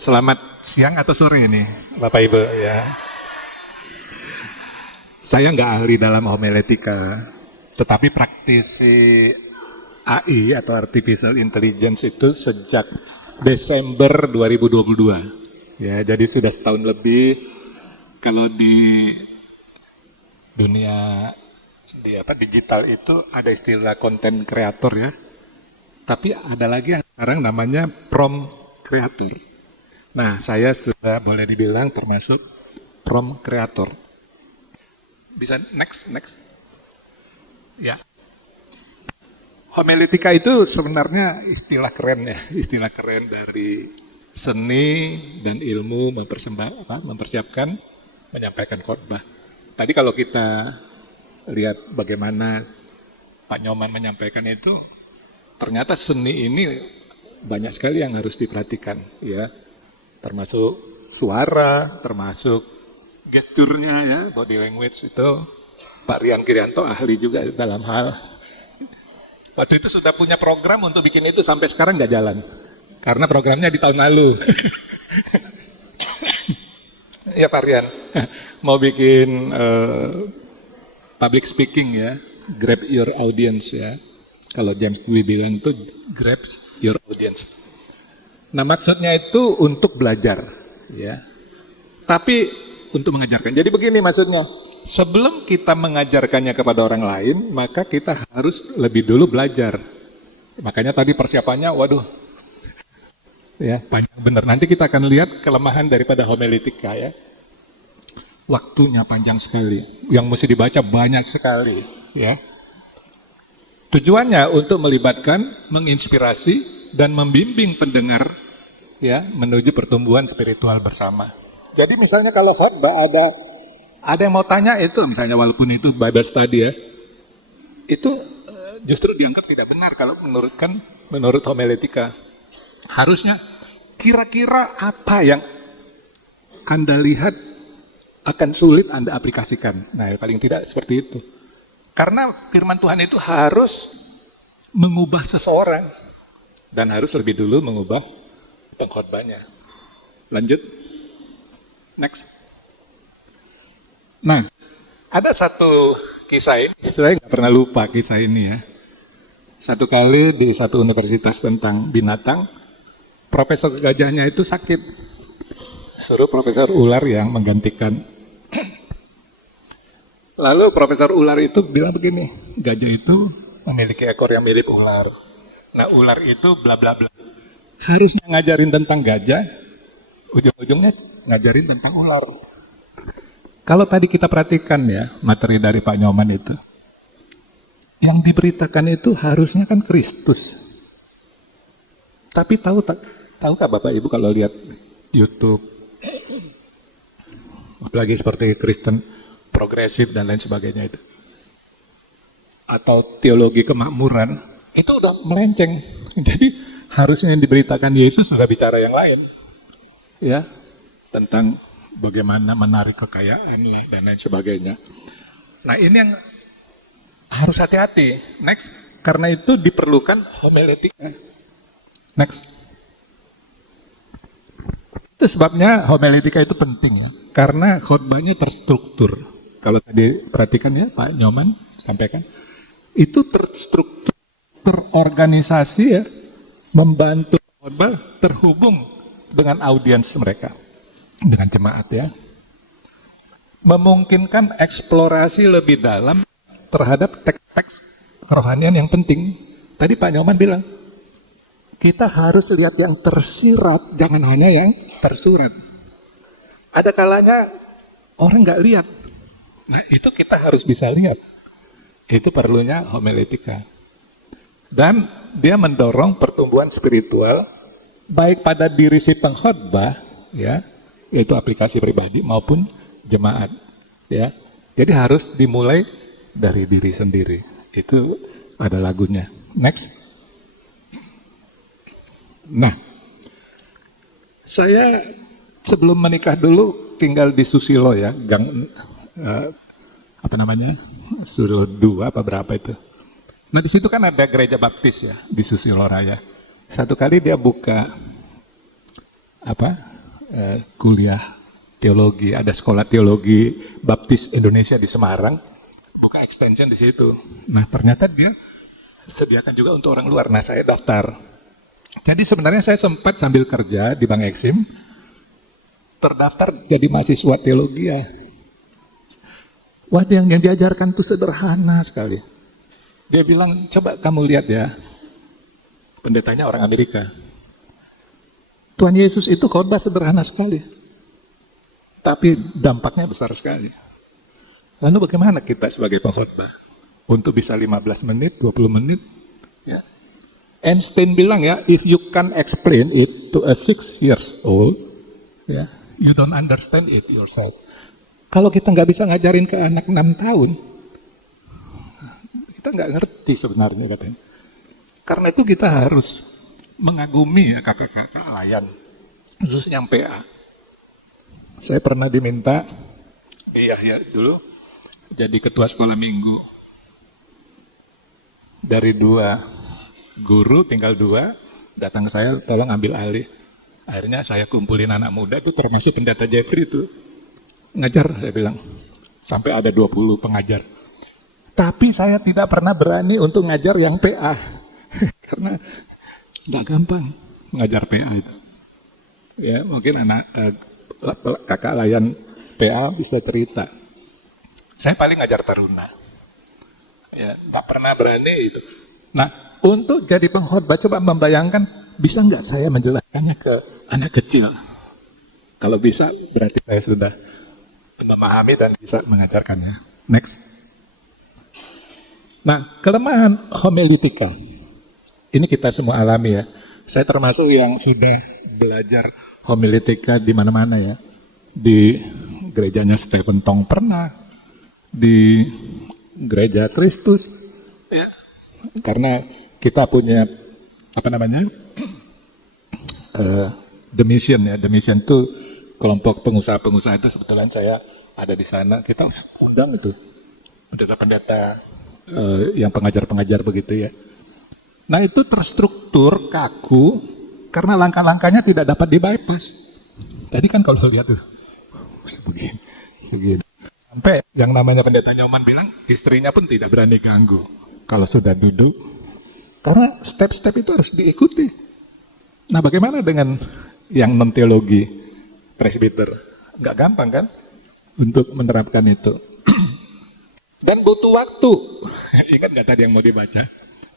Selamat siang atau sore ini, Bapak Ibu ya. Saya nggak ahli dalam homiletika, tetapi praktisi AI atau Artificial Intelligence itu sejak Desember 2022. Ya, jadi sudah setahun lebih. Kalau di dunia digital itu ada istilah content creator ya. Tapi ada lagi yang sekarang namanya prompt creator. Nah, saya sudah boleh dibilang termasuk prompt creator. Bisa next. Ya. Homiletika itu sebenarnya istilah keren ya, istilah keren dari seni dan ilmu mempersiapkan, menyampaikan khotbah. Tadi kalau kita lihat bagaimana Pak Nyoman menyampaikan itu, ternyata seni ini banyak sekali yang harus diperhatikan ya. Termasuk suara, termasuk gesturnya ya, body language itu. Pak Rian Kirianto ahli juga dalam hal. Waktu itu sudah punya program untuk bikin itu, sampai sekarang nggak jalan. Karena programnya di tahun lalu. Ya Pak Rian, mau bikin public speaking ya, grab your audience ya. Kalau James Dewey bilang itu grabs your audience. Nah maksudnya itu untuk belajar, ya. Tapi untuk mengajarkan. Jadi begini maksudnya, sebelum kita mengajarkannya kepada orang lain, maka kita harus lebih dulu belajar. Makanya tadi persiapannya, waduh, ya panjang bener. Nanti kita akan lihat kelemahan daripada homiletika ya. Waktunya panjang sekali, yang mesti dibaca banyak sekali, ya. Tujuannya untuk melibatkan, menginspirasi, dan membimbing pendengar ya menuju pertumbuhan spiritual bersama. Jadi misalnya kalau khotbah ada yang mau tanya itu, misalnya walaupun itu Bible study ya, itu justru dianggap tidak benar kalau menurut homiletika. Harusnya kira-kira apa yang Anda lihat akan sulit Anda aplikasikan. Nah, paling tidak seperti itu. Karena firman Tuhan itu harus mengubah seseorang. Dan harus lebih dulu mengubah pengkhotbahnya. Lanjut. Next. Nah, ada satu kisah ini. Saya nggak pernah lupa kisah ini ya. Satu kali di satu universitas tentang binatang, profesor gajahnya itu sakit. Suruh profesor ular yang menggantikan. Lalu profesor ular itu bilang begini, gajah itu memiliki ekor yang mirip ular. Nah ular itu bla bla bla. Harusnya ngajarin tentang gajah, ujung-ujungnya ngajarin tentang ular. Kalau tadi kita perhatikan ya materi dari Pak Nyoman itu, yang diberitakan itu harusnya kan Kristus. Tapi tahukah Bapak Ibu kalau lihat YouTube, apalagi seperti Kristen progresif dan lain sebagainya itu, atau teologi kemakmuran, itu udah melenceng. Jadi harusnya yang diberitakan Yesus sudah bicara yang lain, ya, tentang bagaimana menarik kekayaan lah dan lain sebagainya. Nah ini yang harus hati-hati. Next, karena itu diperlukan homiletika. Next. Itu sebabnya homiletika itu penting, karena khotbahnya terstruktur. Kalau tadi perhatikan ya Pak Nyoman sampaikan, itu terstruktur, terorganisasi ya, membantu khotbah terhubung dengan audiens mereka, dengan jemaat ya. Memungkinkan eksplorasi lebih dalam terhadap teks-teks kerohanian yang penting. Tadi Pak Nyoman bilang, kita harus lihat yang tersirat, jangan hanya yang tersurat. Ada kalanya orang nggak lihat. Nah itu kita harus bisa lihat. Itu perlunya homiletika. Dan dia mendorong pertumbuhan spiritual baik pada diri si pengkhotbah ya, yaitu aplikasi pribadi maupun jemaat ya. Jadi harus dimulai dari diri sendiri. Itu ada lagunya. Next. Nah, saya sebelum menikah dulu tinggal di Susilo ya, gang Susilo 2 apa berapa itu. Nah di situ kan ada gereja baptis ya di Susilo Raya. Satu kali dia buka kuliah teologi, ada sekolah teologi Baptis Indonesia di Semarang, buka extension di situ. Nah ternyata dia sediakan juga untuk orang luar. Nah saya daftar. Jadi sebenarnya saya sempat sambil kerja di Bank Eksim, terdaftar jadi mahasiswa teologi ya. Wah yang diajarkan tuh sederhana sekali. Dia bilang, coba kamu lihat ya, pendetanya orang Amerika. Tuhan Yesus itu khotbah sederhana sekali, tapi dampaknya besar sekali. Lalu bagaimana kita sebagai pengkhotbah? Untuk bisa 15 menit, 20 menit. Ya. Einstein bilang ya, if you can explain it to a 6 years old, ya, you don't understand it yourself. Kalau kita nggak bisa ngajarin ke anak 6 tahun, kita nggak ngerti sebenarnya katanya. Karena itu kita harus mengagumi ya kakak-kakak layan, khususnya yang PA. Saya pernah diminta, ya dulu, jadi ketua sekolah minggu. Dari 2 guru, tinggal 2, datang ke saya, tolong ambil alih. Akhirnya saya kumpulin anak muda, itu termasuk pendeta Jeffrey itu. Ngajar, saya bilang, sampai ada 20 pengajar. Tapi saya tidak pernah berani untuk ngajar yang PA. Karena nggak gampang ngajar PA itu. Ya, mungkin anak kakak layan PA bisa cerita. Saya paling ngajar taruna. Ya, nggak pernah berani itu. Nah, untuk jadi pengkhotbah, coba membayangkan, bisa nggak saya menjelaskannya ke anak kecil? Kalau bisa, berarti saya sudah memahami dan bisa mengajarkannya. Next. Nah, kelemahan homiletika, ini kita semua alami ya. Saya termasuk yang sudah belajar homiletika di mana-mana ya. Di gerejanya Stephen Tong pernah, di gereja Kristus, ya. Karena kita punya The Mission ya. The Mission itu kelompok pengusaha-pengusaha itu, sebetulnya saya ada di sana. Kita undang itu pendeta-pendeta yang pengajar-pengajar begitu ya. Nah itu terstruktur kaku karena langkah-langkahnya tidak dapat di-bypass. Tadi kan kalau lihat tuh segini. Sampai yang namanya pendeta Nyoman bilang, istrinya pun tidak berani ganggu kalau sudah duduk. Karena step-step itu harus diikuti. Nah bagaimana dengan yang non-teologi presbiter? Nggak gampang kan untuk menerapkan itu. Dan butuh waktu. Ingat nggak tadi yang mau dibaca?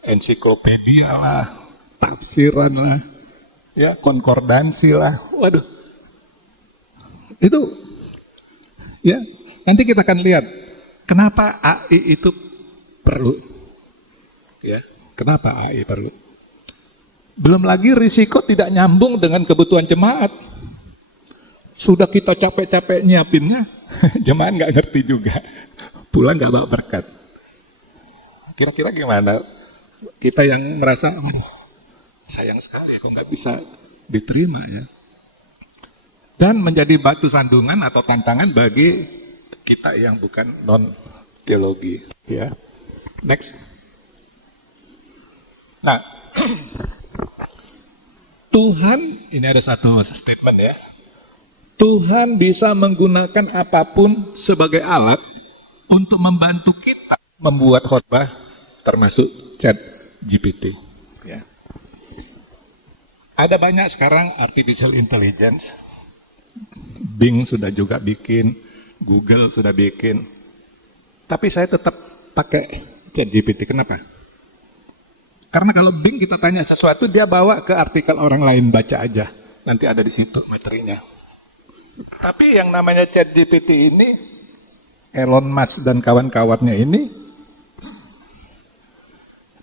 Ensiklopedia lah, tafsiran lah, ya konkordansi lah. Waduh, itu ya nanti kita akan lihat kenapa AI itu perlu. Ya, kenapa AI perlu? Belum lagi risiko tidak nyambung dengan kebutuhan jemaat. Sudah kita capek-capek nyiapinnya, jemaat nggak ngerti juga. Pulang nggak bawa berkat. Kira-kira gimana? Kita yang merasa, sayang sekali kok nggak bisa diterima ya. Dan menjadi batu sandungan atau tantangan bagi kita yang bukan non-teologi. Ya. Next. Nah, Tuhan, ini ada satu statement ya. Tuhan bisa menggunakan apapun sebagai alat untuk membantu kita membuat khotbah, termasuk chat GPT. Ya. Ada banyak sekarang artificial intelligence. Bing sudah juga bikin, Google sudah bikin. Tapi saya tetap pakai chat GPT. Kenapa? Karena kalau Bing kita tanya sesuatu, dia bawa ke artikel orang lain, baca aja. Nanti ada di situ materinya. Tapi yang namanya chat GPT ini, Elon Musk dan kawan-kawannya ini,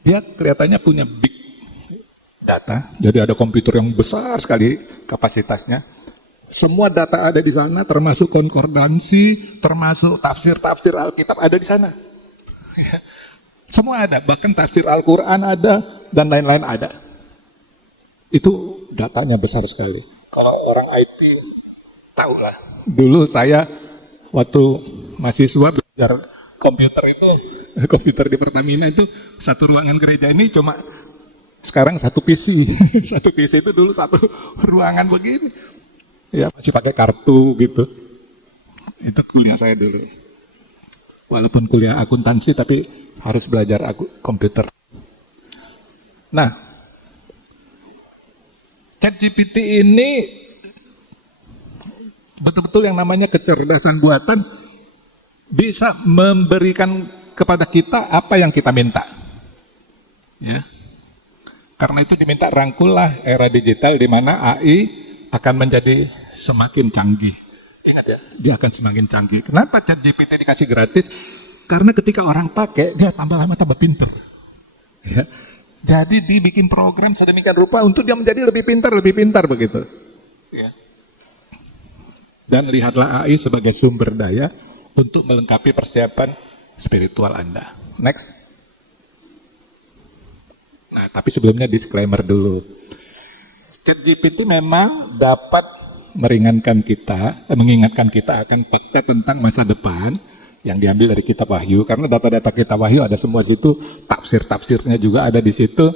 dia kelihatannya punya big data. Jadi ada komputer yang besar sekali kapasitasnya. Semua data ada di sana, termasuk konkordansi, termasuk tafsir-tafsir Alkitab ada di sana. Semua ada, bahkan tafsir Al-Quran ada, dan lain-lain ada. Itu datanya besar sekali. Kalau orang IT, tahu lah. Dulu saya, waktu mahasiswa belajar komputer itu, komputer di Pertamina itu, satu ruangan gereja ini cuma, sekarang satu PC. Satu PC itu dulu satu ruangan begini. Ya, masih pakai kartu gitu. Itu kuliah saya dulu. Walaupun kuliah akuntansi, tapi harus belajar komputer. Nah, ChatGPT ini betul-betul yang namanya kecerdasan buatan bisa memberikan kepada kita apa yang kita minta. Ya. Karena itu diminta rangkullah era digital di mana AI akan menjadi semakin canggih. Ingat ya, dia akan semakin canggih. Kenapa ChatGPT dikasih gratis? Karena ketika orang pakai, dia tambah lama tambah pintar. Ya. Jadi dibikin program sedemikian rupa untuk dia menjadi lebih pintar begitu. Ya. Dan lihatlah AI sebagai sumber daya untuk melengkapi persiapan spiritual Anda. Next. Nah, tapi sebelumnya disclaimer dulu. ChatGPT memang dapat meringankan kita, mengingatkan kita akan fakta tentang masa depan yang diambil dari kitab Wahyu, karena data-data kitab Wahyu ada semua situ, tafsir-tafsirnya juga ada di situ,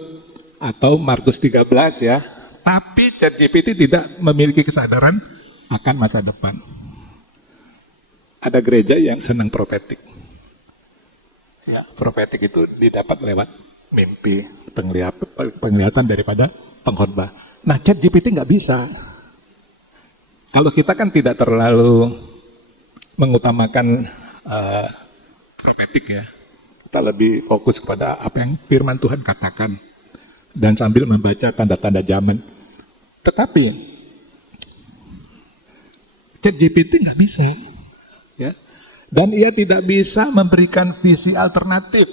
atau Markus 13 ya. Tapi ChatGPT tidak memiliki kesadaran akan masa depan. Ada gereja yang senang profetik. Ya, profetik itu didapat lewat mimpi, penglihatan daripada pengkhotbah. Nah, ChatGPT nggak bisa. Kalau kita kan tidak terlalu mengutamakan profetik ya. Kita lebih fokus kepada apa yang firman Tuhan katakan dan sambil membaca tanda-tanda zaman. Tetapi ChatGPT nggak bisa, ya. Dan ia tidak bisa memberikan visi alternatif.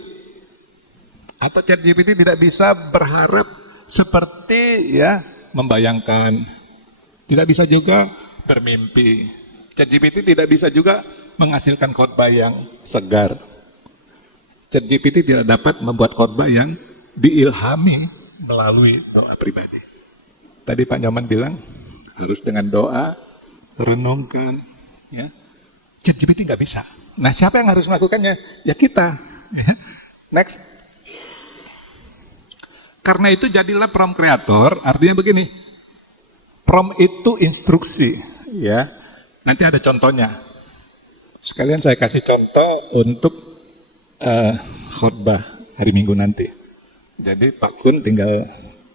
Atau ChatGPT tidak bisa berharap seperti ya membayangkan. Tidak bisa juga bermimpi. ChatGPT tidak bisa juga menghasilkan khotbah yang segar. ChatGPT tidak dapat membuat khotbah yang diilhami melalui doa pribadi. Tadi Pak Nyoman bilang harus dengan doa, renungkan, ya. ChatGPT nggak bisa. Nah, siapa yang harus melakukannya? Ya kita. Next. Karena itu jadilah prompt creator, artinya begini. Prompt itu instruksi, ya. Nanti ada contohnya. Sekalian saya kasih contoh untuk khotbah hari Minggu nanti. Jadi Pak Kun tinggal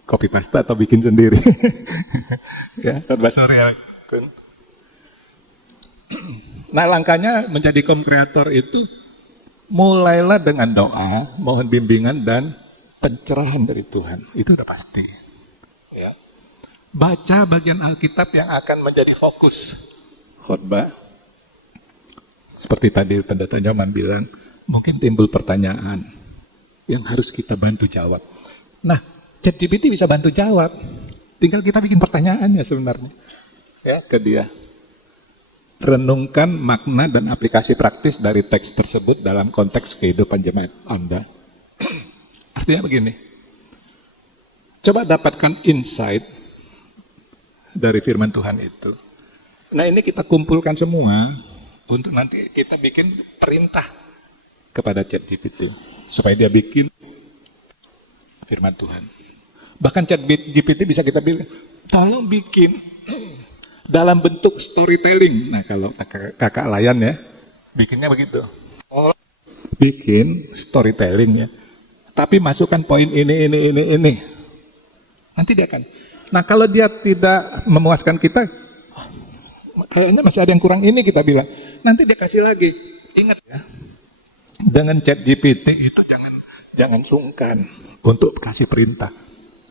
copy paste atau bikin sendiri. Ya, khotbah sore ya, Kun. Nah, langkahnya menjadi content creator itu mulailah dengan doa, mohon bimbingan dan pencerahan dari Tuhan. Itu udah pasti. Ya. Baca bagian Alkitab yang akan menjadi fokus khotbah. Seperti tadi pendeta Nyoman bilang, mungkin timbul pertanyaan yang harus kita bantu jawab. Nah, ChatGPT bisa bantu jawab. Tinggal kita bikin pertanyaannya sebenarnya. Ya, ke dia. Renungkan makna dan aplikasi praktis dari teks tersebut dalam konteks kehidupan jemaat Anda. Artinya begini. Coba dapatkan insight dari firman Tuhan itu. Nah, ini kita kumpulkan semua untuk nanti kita bikin perintah kepada ChatGPT supaya dia bikin firman Tuhan. Bahkan ChatGPT bisa kita bilang, tolong bikin dalam bentuk storytelling. Nah, kalau kakak Layan ya, bikinnya begitu. Oh, bikin storytelling ya. Tapi masukkan poin ini. Nanti dia akan. Nah, kalau dia tidak memuaskan kita, kayaknya masih ada yang kurang ini kita bilang. Nanti dia kasih lagi. Ingat ya, dengan ChatGPT itu jangan sungkan untuk kasih perintah.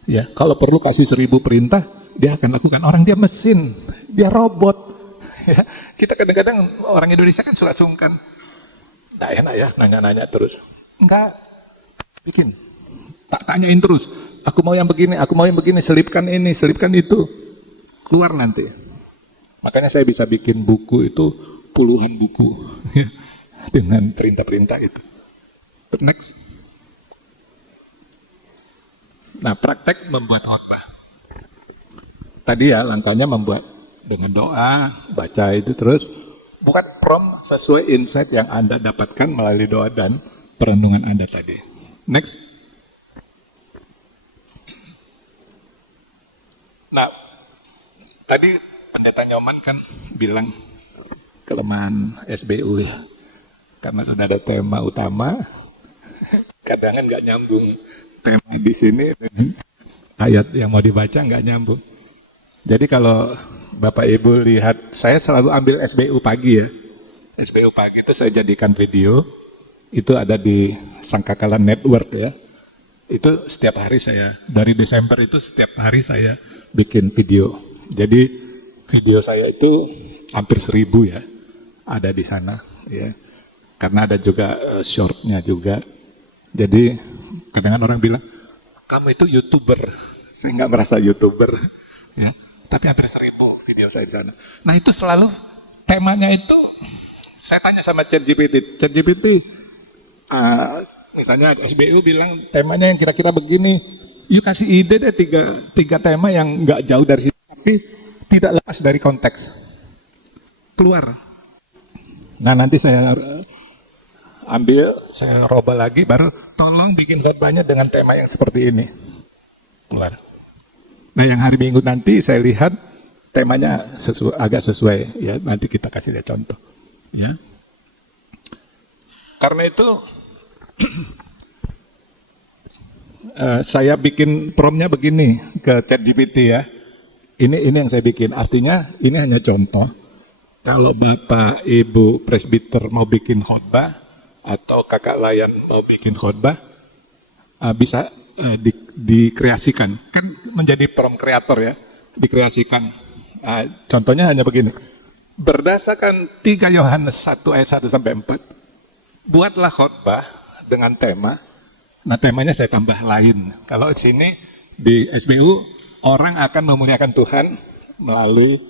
Ya, kalau perlu kasih 1000 perintah, dia akan lakukan. Orang dia mesin, dia robot. Ya, kita kadang-kadang orang Indonesia kan suka sungkan. Nggak enak ya, nanya-nanya terus. Enggak, bikin. Tak tanyain terus. Aku mau yang begini, selipkan ini, selipkan itu. Keluar nanti. Makanya saya bisa bikin buku itu puluhan buku dengan perintah-perintah itu. Next. Nah, praktek membuat khotbah. Tadi ya langkahnya membuat dengan doa, baca itu terus. Buat prompt sesuai insight yang Anda dapatkan melalui doa dan perenungan Anda tadi. Next. Nah, tadi Pendeta Nyoman kan bilang kelemahan SBU ya, karena sudah ada tema utama, kadang kan nggak nyambung tema di sini, ayat yang mau dibaca nggak nyambung. Jadi kalau Bapak Ibu lihat, saya selalu ambil SBU pagi ya. SBU pagi itu saya jadikan video, itu ada di Sangkakala Network ya. Itu setiap hari saya, dari Desember itu setiap hari saya bikin video. Jadi video saya itu hampir 1000 ya, ada di sana ya. Karena ada juga shortnya juga. Jadi kadang orang bilang, kamu itu YouTuber. Saya nggak merasa YouTuber ya. Tapi hampir 1000 video saya di sana. Nah itu selalu temanya itu, saya tanya sama ChatGPT, misalnya SBU bilang temanya yang kira-kira begini, you kasih ide deh tiga tema yang nggak jauh dari situ, tapi tidak lepas dari konteks. Keluar. Nah nanti saya ambil, saya roba lagi, baru tolong bikin khotbahnya dengan tema yang seperti ini. Keluar. Nah yang hari Minggu nanti saya lihat temanya agak sesuai ya, nanti kita kasih lihat contoh ya. Karena itu saya bikin promnya begini ke ChatGPT ya. Ini yang saya bikin, artinya ini hanya contoh. Kalau Bapak Ibu presbiter mau bikin khotbah atau kakak layan mau bikin khotbah, bisa dikreasikan, kan menjadi prom kreator ya, dikreasikan. Contohnya hanya begini, berdasarkan 3 Yohanes 1 ayat 1 sampai 4, buatlah khotbah dengan tema. Nah temanya saya tambah lain. Kalau di sini di SBU, orang akan memuliakan Tuhan melalui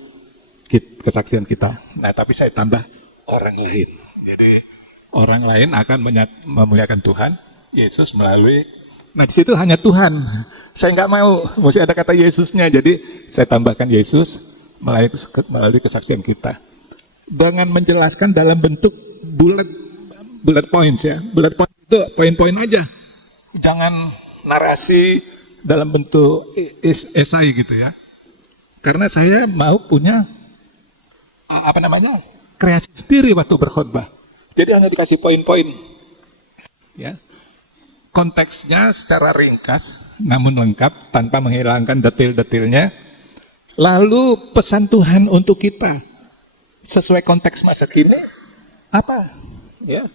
kesaksian kita. Nah tapi saya tambah orang lain. Jadi orang lain akan memuliakan Tuhan Yesus melalui. Nah di situ hanya Tuhan. Saya nggak mau, mesti ada kata Yesusnya. Jadi saya tambahkan Yesus melalui kesaksian kita. Dengan menjelaskan dalam bentuk bullet points ya. Bullet point itu poin-poin aja. Jangan narasi dalam bentuk esai gitu ya. Karena saya mau punya kreasi sendiri waktu berkhotbah. Jadi hanya dikasih poin-poin. Ya. Konteksnya secara ringkas, namun lengkap, tanpa menghilangkan detail-detailnya. Lalu pesan Tuhan untuk kita, sesuai konteks masa kini, apa? Ya.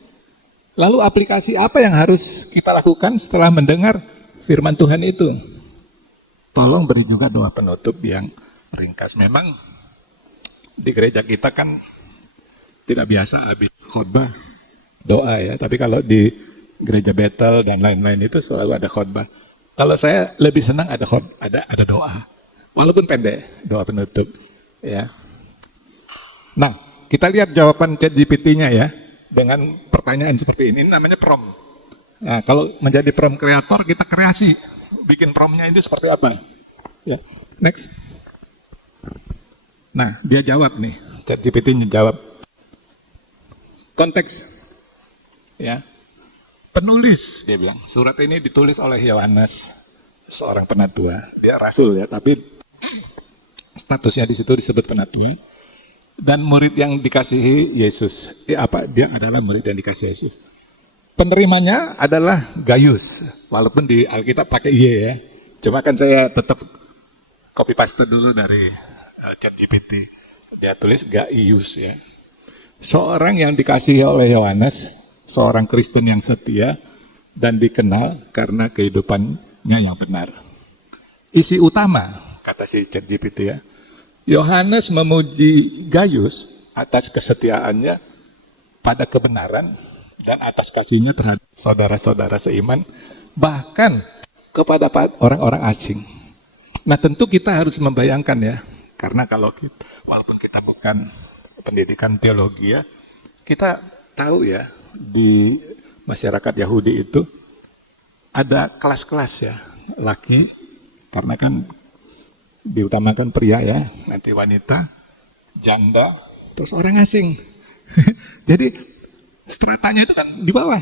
Lalu aplikasi apa yang harus kita lakukan setelah mendengar firman Tuhan itu? Tolong beri juga doa penutup yang ringkas. Memang di gereja kita kan tidak biasa habis khotbah doa ya, tapi kalau di gereja Bethel dan lain-lain itu selalu ada khotbah. Kalau saya lebih senang ada doa, walaupun pendek, doa penutup. Ya. Nah, kita lihat jawaban ChatGPT-nya ya, dengan pertanyaan seperti ini namanya prom. Nah, kalau menjadi prom kreator kita kreasi, bikin promnya itu seperti apa? Ya, next. Nah, dia jawab nih, ChatGPT-nya jawab. Konteks, ya. Penulis, dia bilang, surat ini ditulis oleh Yohanes, seorang penatua. Dia rasul ya, tapi statusnya di situ disebut penatua. Dan murid yang dikasihi Yesus. Dia adalah murid yang dikasihi Yesus. Penerimanya adalah Gaius, walaupun di Alkitab pakai Y ya. Cuma kan saya tetap copy paste dulu dari ChatGPT. Dia tulis Gaius ya. Seorang yang dikasihi oleh Yohanes, seorang Kristen yang setia dan dikenal karena kehidupannya yang benar. Isi utama, kata si ChatGPT ya, Yohanes memuji Gaius atas kesetiaannya pada kebenaran dan atas kasihnya terhadap saudara-saudara seiman, bahkan kepada orang-orang asing. Nah tentu kita harus membayangkan ya, karena kalau walaupun kita bukan pendidikan teologi ya, kita tahu ya, di masyarakat Yahudi itu ada kelas-kelas ya, laki, karena kan diutamakan pria ya, nanti wanita, janda, terus orang asing. Jadi stratanya itu kan di bawah.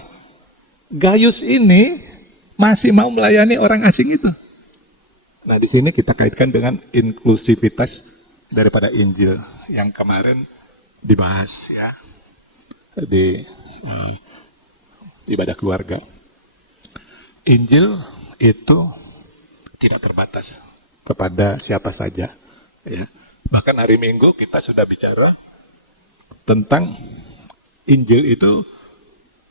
Gaius ini masih mau melayani orang asing itu. Nah di sini kita kaitkan dengan inklusivitas daripada Injil yang kemarin dibahas ya di ibadah keluarga. Injil itu tidak terbatas kepada siapa saja ya. Bahkan hari Minggu kita sudah bicara tentang Injil itu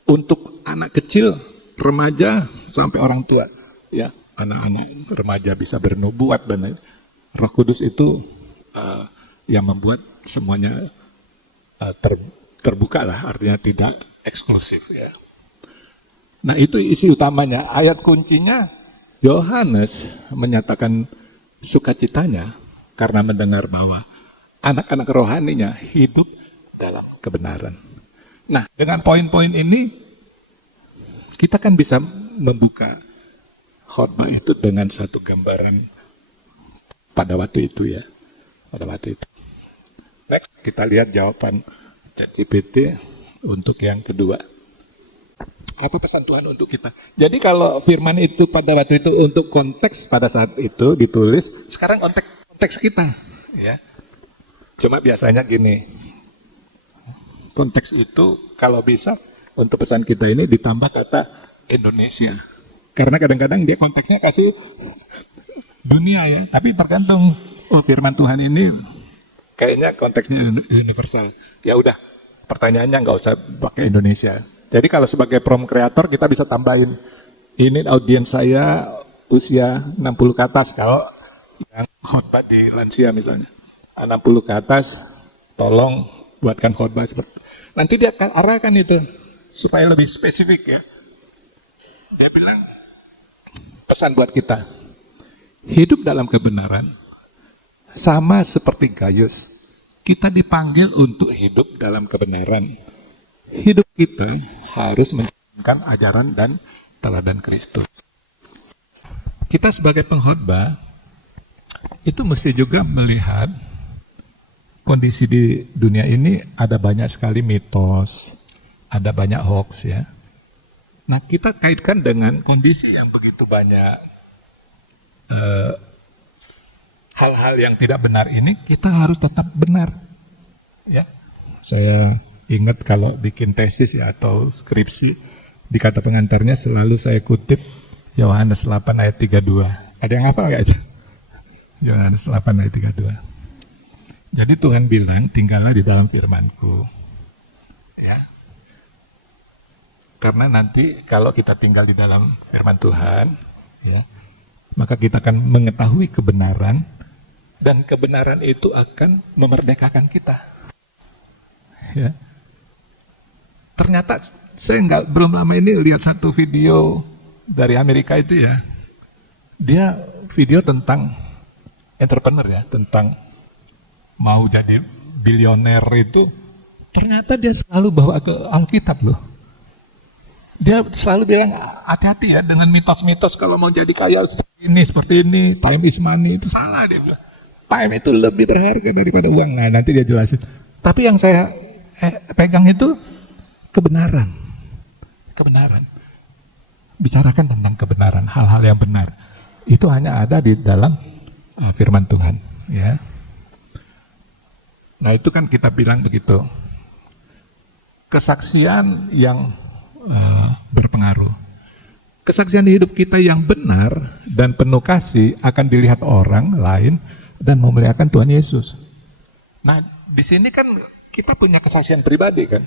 untuk anak kecil, remaja sampai orang tua ya. Anak-anak remaja bisa bernubuat dan lain. Roh Kudus itu yang membuat semuanya terbuka lah, artinya tidak eksklusif ya. Nah itu isi utamanya. Ayat kuncinya Yohanes menyatakan sukacitanya karena mendengar bahwa anak-anak rohaninya hidup dalam kebenaran. Nah dengan poin-poin ini kita kan bisa membuka khotbah itu dengan satu gambaran pada waktu itu ya. Pada waktu itu. Next, kita lihat jawaban ChatGPT untuk yang kedua. Apa pesan Tuhan untuk kita? Jadi kalau firman itu pada waktu itu untuk konteks pada saat itu ditulis, sekarang konteks kita. Ya. Cuma biasanya gini, konteks itu kalau bisa untuk pesan kita ini ditambah kata Indonesia. Karena kadang-kadang dia konteksnya kasih dunia ya, tapi tergantung firman Tuhan ini kayaknya konteksnya universal. Ya udah, pertanyaannya nggak usah pakai Indonesia. Jadi kalau sebagai prom kreator kita bisa tambahin ini audiens saya usia 60 ke atas, kalau yang khotbah di lansia misalnya 60 ke atas, tolong buatkan khotbah seperti nanti dia akan arahkan itu supaya lebih spesifik ya. Dia bilang pesan buat kita, hidup dalam kebenaran sama seperti Gaius. Kita dipanggil untuk hidup dalam kebenaran. Hidup kita harus menjalankan ajaran dan teladan Kristus. Kita sebagai pengkhotbah itu mesti juga melihat kondisi di dunia ini ada banyak sekali mitos, ada banyak hoax ya. Nah kita kaitkan dengan kondisi yang begitu banyak hal-hal yang tidak benar ini, kita harus tetap benar. Ya, saya ingat kalau bikin tesis ya atau skripsi di kata pengantarnya selalu saya kutip Yohanes 8 ayat 32. Ada yang hafal nggak itu? Yohanes 8 ayat 32. Jadi Tuhan bilang tinggallah di dalam firman-Ku. Ya. Karena nanti kalau kita tinggal di dalam firman Tuhan, ya, maka kita akan mengetahui kebenaran dan kebenaran itu akan memerdekakan kita. Ya. Ternyata saya belum lama ini lihat satu video dari Amerika itu ya. Dia video tentang entrepreneur ya, tentang mau jadi bilioner itu. Ternyata dia selalu bawa ke Alkitab loh. Dia selalu bilang hati-hati ya dengan mitos-mitos kalau mau jadi kaya seperti ini, time is money, itu salah dia bilang. Time itu lebih berharga daripada uang. Nah nanti dia jelasin. Tapi yang saya pegang itu kebenaran. Kebenaran. Bicarakan tentang kebenaran, hal-hal yang benar. Itu hanya ada di dalam firman Tuhan. Ya. Nah itu kan kita bilang begitu. Kesaksian yang berpengaruh. Kesaksian di hidup kita yang benar dan penuh kasih akan dilihat orang lain dan memuliakan Tuhan Yesus. Nah, di sini kan kita punya kesaksian pribadi kan?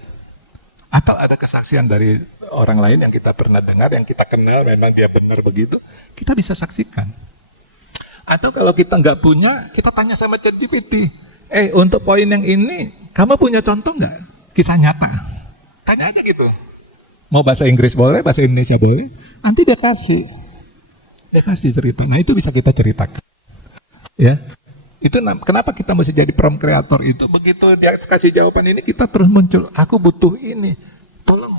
Atau ada kesaksian dari orang lain yang kita pernah dengar, yang kita kenal, memang dia benar begitu, kita bisa saksikan. Atau kalau kita nggak punya, kita tanya sama ChatGPT, untuk poin yang ini, kamu punya contoh nggak? Kisah nyata. Tanya aja gitu. Mau bahasa Inggris boleh, bahasa Indonesia boleh, nanti dia kasih cerita. Nah itu bisa kita ceritakan. Ya, itu kenapa kita mesti jadi prom kreator itu? Begitu dia kasih jawaban ini, kita terus muncul. Aku butuh ini, tolong.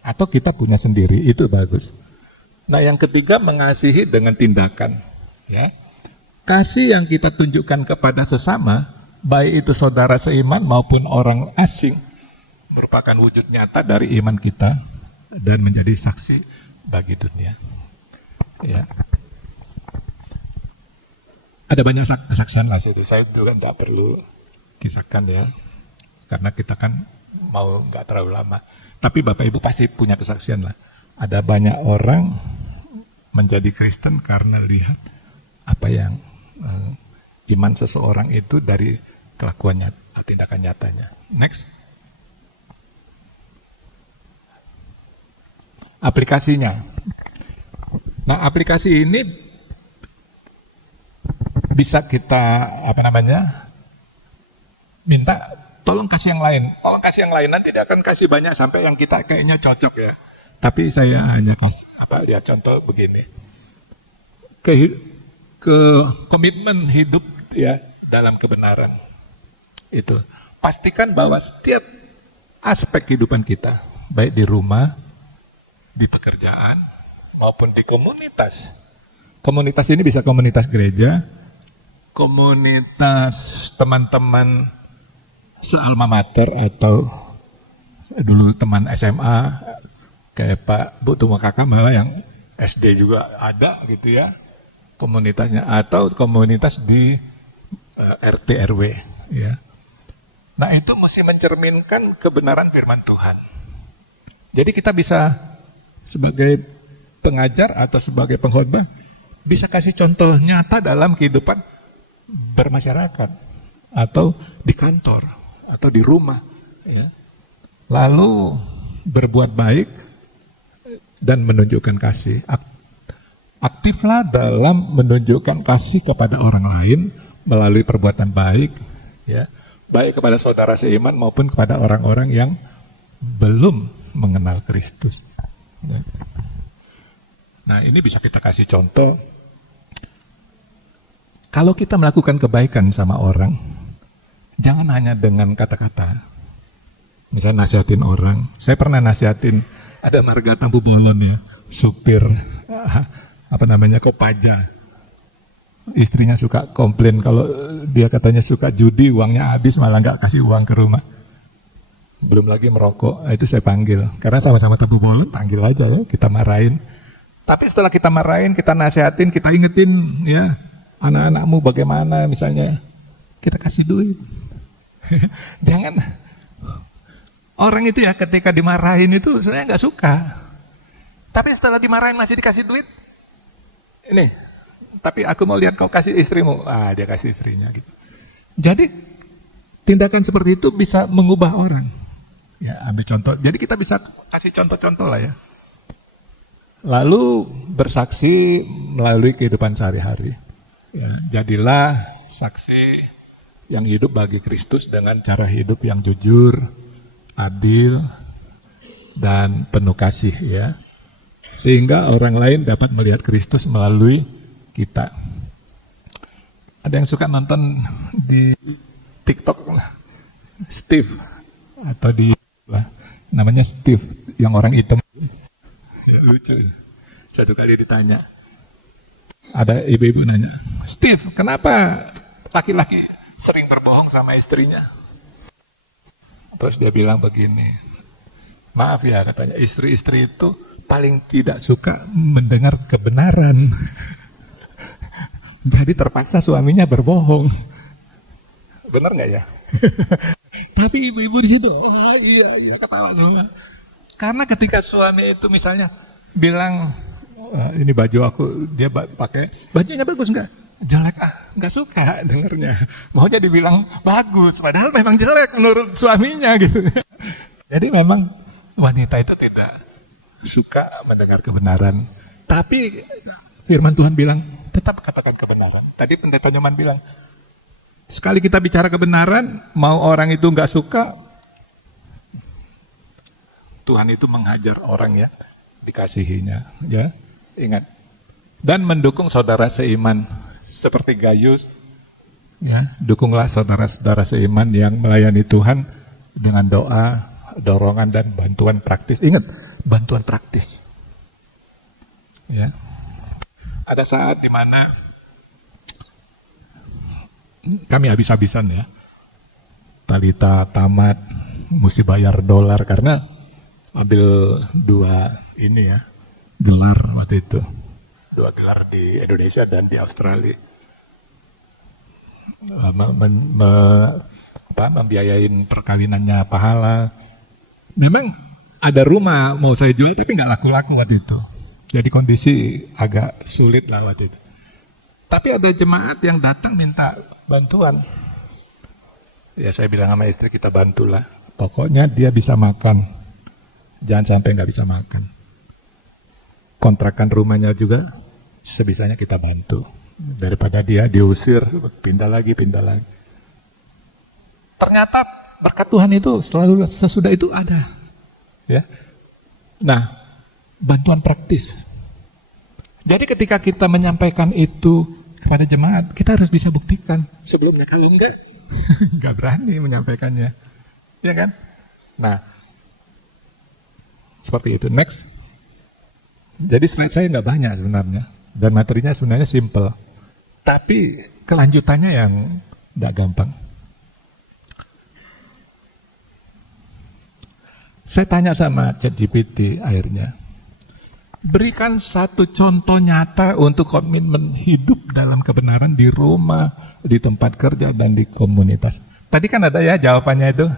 Atau kita punya sendiri, itu bagus. Nah yang ketiga mengasihi dengan tindakan. Ya, kasih yang kita tunjukkan kepada sesama, baik itu saudara seiman maupun orang asing, merupakan wujud nyata dari iman kita dan menjadi saksi bagi dunia. Ya. Ada banyak kesaksian lah, jadi saya juga tidak perlu kisahkan ya, karena kita kan mau nggak terlalu lama. Tapi Bapak Ibu pasti punya kesaksian lah. Ada banyak orang menjadi Kristen karena lihat apa yang iman seseorang itu dari kelakuannya, tindakan nyatanya. Next. Aplikasinya. Nah, aplikasi ini bisa kita minta tolong kasih yang lain. Tolong kasih yang lain, nanti tidak akan kasih banyak sampai yang kita kayaknya cocok ya. Tapi saya hanya lihat contoh begini. Ke komitmen hidup ya dalam kebenaran. Itu. Pastikan bahwa setiap aspek kehidupan kita, baik di rumah, di pekerjaan, maupun di komunitas. Komunitas ini bisa komunitas gereja, komunitas teman-teman sealma mater atau dulu teman SMA kayak Pak Bu Tuma Kakak malah yang SD juga ada gitu ya komunitasnya, atau komunitas di RT RW ya. Nah itu mesti mencerminkan kebenaran firman Tuhan. Jadi kita bisa sebagai pengajar atau sebagai pengkhotbah bisa kasih contoh nyata dalam kehidupan bermasyarakat atau di kantor atau di rumah ya. Lalu berbuat baik dan menunjukkan kasih. Aktiflah dalam menunjukkan kasih kepada orang lain melalui perbuatan baik ya, baik kepada saudara seiman maupun kepada orang-orang yang belum mengenal Kristus. Nah, ini bisa kita kasih contoh. Kalau kita melakukan kebaikan sama orang, jangan hanya dengan kata-kata. Misalnya nasihatin orang. Saya pernah nasihatin, ada marga Tampu Bolon ya, supir Kopaja. Istrinya suka komplain kalau dia katanya suka judi, uangnya habis malah nggak kasih uang ke rumah. Belum lagi merokok, itu saya panggil. Karena sama-sama Tampu Bolon, panggil aja ya, kita marahin. Tapi setelah kita marahin, kita nasihatin, kita ingetin ya, anak-anakmu bagaimana misalnya, kita kasih duit. Jangan, orang itu ya ketika dimarahin itu sebenarnya nggak suka. Tapi setelah dimarahin masih dikasih duit, ini, tapi aku mau lihat kau kasih istrimu, dia kasih istrinya gitu. Jadi tindakan seperti itu bisa mengubah orang. Ya, ambil contoh. Jadi kita bisa kasih contoh-contoh lah ya. Lalu bersaksi melalui kehidupan sehari-hari. Ya, jadilah saksi yang hidup bagi Kristus dengan cara hidup yang jujur, adil, dan penuh kasih ya. Sehingga orang lain dapat melihat Kristus melalui kita. Ada yang suka nonton di TikTok Steve atau di namanya Steve yang orang hitam. Ya, lucu. Satu kali ditanya, ada ibu-ibu nanya, Steve, kenapa laki-laki sering berbohong sama istrinya? Terus dia bilang begini, maaf ya katanya, istri-istri itu paling tidak suka mendengar kebenaran. Jadi terpaksa suaminya berbohong. Benar nggak ya? Tapi ibu-ibu di situ, oh iya ketawa semua. Karena ketika suami itu misalnya bilang, ini baju aku, dia pakai, bajunya bagus nggak? Jelek nggak suka dengernya. Maunya dibilang bagus, padahal memang jelek menurut suaminya gitu. Jadi memang wanita itu tidak suka mendengar kebenaran. Tapi firman Tuhan bilang, tetap katakan kebenaran. Tadi pendeta Nyoman bilang, sekali kita bicara kebenaran, mau orang itu nggak suka, Tuhan itu menghajar orang ya, dikasihinya, ya, ingat. Dan mendukung saudara seiman, seperti Gayus, ya, dukunglah saudara-saudara seiman yang melayani Tuhan dengan doa, dorongan dan bantuan praktis. Ingat, bantuan praktis. Ya, ada saat di mana kami habis-habisan ya, Talita tamat, mesti bayar dolar karena ambil 2 ini ya, gelar waktu itu. 2 gelar di Indonesia dan di Australia. membiayain perkawinannya pahala. Memang ada rumah mau saya jual tapi nggak laku-laku waktu itu. Jadi kondisi agak sulit lah waktu itu. Tapi ada jemaat yang datang minta bantuan. Ya saya bilang sama istri, kita bantulah. Pokoknya dia bisa makan. Jangan sampai nggak bisa makan. Kontrakan rumahnya juga sebisanya kita bantu. Daripada dia diusir, pindah lagi. Ternyata berkat Tuhan itu selalu sesudah itu ada. Ya. Nah, bantuan praktis. Jadi ketika kita menyampaikan itu kepada jemaat, kita harus bisa buktikan. Sebelumnya kalau enggak, enggak berani menyampaikannya. Ya kan? Nah, seperti itu. Next. Jadi slide saya nggak banyak sebenarnya. Dan materinya sebenarnya simple. Tapi kelanjutannya yang nggak gampang. Saya tanya sama ChatGPT akhirnya, berikan satu contoh nyata untuk komitmen hidup dalam kebenaran di rumah, di tempat kerja, dan di komunitas. Tadi kan ada ya jawabannya itu,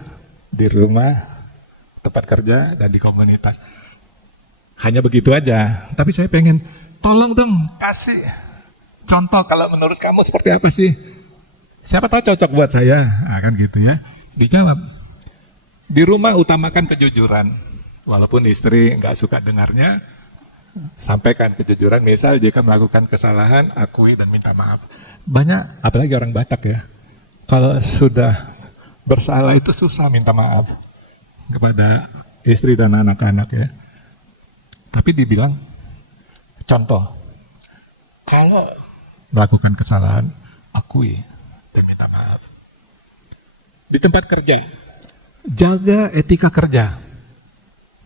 di rumah, tempat kerja, dan di komunitas. Hanya begitu aja, tapi saya pengen, tolong dong kasih contoh kalau menurut kamu seperti apa sih? Siapa tahu cocok buat saya, nah, kan gitu ya. Dijawab, di rumah utamakan kejujuran, walaupun istri nggak suka dengarnya, sampaikan kejujuran. Misal jika melakukan kesalahan, akui dan minta maaf. Banyak, apalagi orang Batak ya, kalau sudah bersalah itu susah minta maaf kepada istri dan anak-anak ya. Tapi dibilang, contoh, kalau melakukan kesalahan, akui dan minta maaf. Di tempat kerja, jaga etika kerja.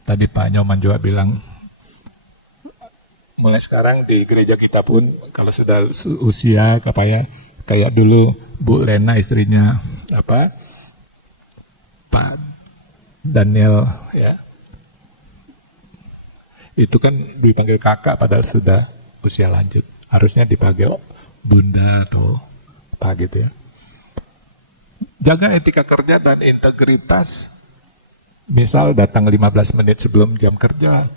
Tadi Pak Nyoman juga bilang, mulai sekarang di gereja kita pun kalau sudah usia kayak dulu Bu Lena istrinya Pak Daniel ya, itu kan dipanggil kakak padahal sudah usia lanjut, harusnya dipanggil bunda atau apa gitu ya. Jaga etika kerja dan integritas. Misal datang 15 menit sebelum jam kerja,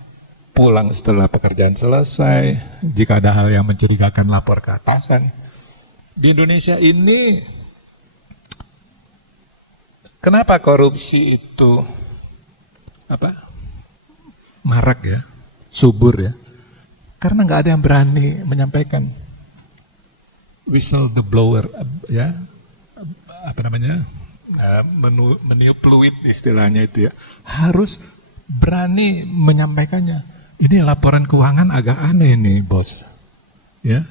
pulang setelah pekerjaan selesai. Jika ada hal yang mencurigakan, lapor ke atasan. Di Indonesia ini, kenapa korupsi itu marak ya, subur ya? Karena nggak ada yang berani menyampaikan. Whistle the blower ya, meniup peluit istilahnya itu ya, harus berani menyampaikannya. Ini laporan keuangan agak aneh nih bos ya,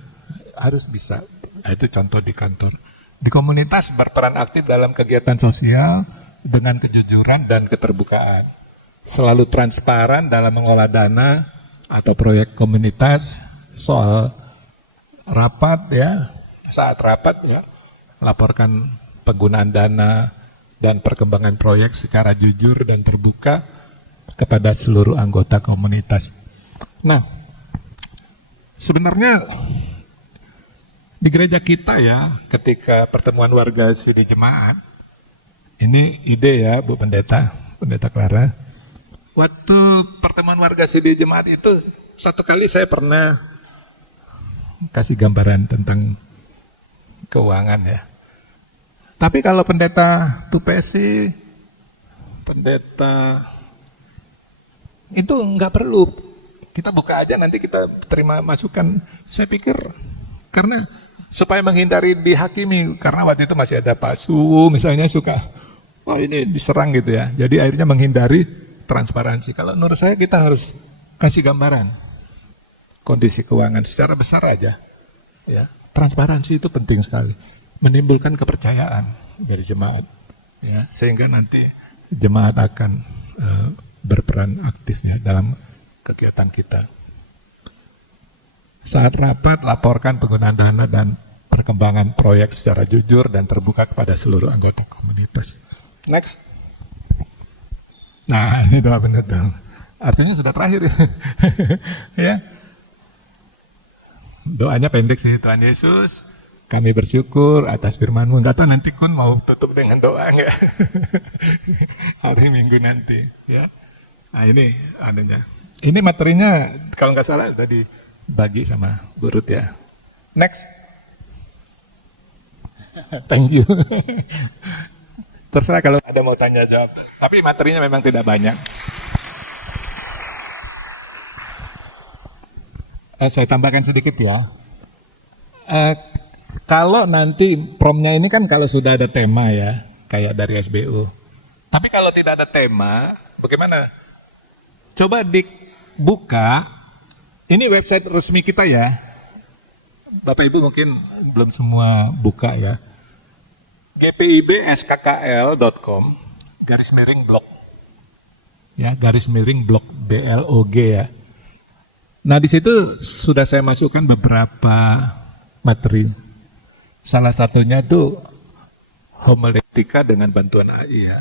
harus bisa. Itu contoh di kantor. Di komunitas berperan aktif dalam kegiatan sosial dengan kejujuran dan keterbukaan, selalu transparan dalam mengolah dana atau proyek komunitas. Soal rapat ya, saat rapat ya, laporkan penggunaan dana dan perkembangan proyek secara jujur dan terbuka kepada seluruh anggota komunitas. Nah, sebenarnya di gereja kita ya, ketika pertemuan warga sini jemaat, ini ide ya Bu Pendeta Clara. Waktu pertemuan warga sini jemaat itu, satu kali saya pernah kasih gambaran tentang keuangan ya. Tapi kalau pendeta Tupesi, pendeta itu nggak perlu, kita buka aja nanti kita terima masukan. Saya pikir karena supaya menghindari dihakimi, karena waktu itu masih ada Pak Su misalnya suka, wah ini diserang gitu ya. Jadi akhirnya menghindari transparansi. Kalau menurut saya kita harus kasih gambaran kondisi keuangan secara besar aja. Ya, transparansi itu penting sekali. Menimbulkan kepercayaan dari jemaat, ya, sehingga nanti jemaat akan berperan aktifnya dalam kegiatan kita. Saat rapat, laporkan penggunaan dana dan perkembangan proyek secara jujur dan terbuka kepada seluruh anggota komunitas. Next. Nah, ini doa benar dong. Artinya sudah terakhir ya. Doanya pendek sih. Tuhan Yesus, Kami bersyukur atas firman-Mu. Nggak tahu nanti Kun mau tutup dengan doa nggak? Hari Minggu nanti. Ya. Nah ini adanya. Ini materinya kalau nggak salah udah dibagi sama Bu Ruth ya. Next. Thank you. Terserah kalau ada mau tanya jawab. Tapi materinya memang tidak banyak. Saya tambahkan sedikit ya. Kalau nanti promnya ini kan kalau sudah ada tema ya, kayak dari SBU. Tapi kalau tidak ada tema, bagaimana? Coba dibuka, ini website resmi kita ya. Bapak Ibu mungkin belum semua buka ya. gpibskkl.com _blog. Ya, _blog blog ya. Nah, di situ sudah saya masukkan beberapa materi. Salah satunya itu homiletika dengan bantuan AI ya.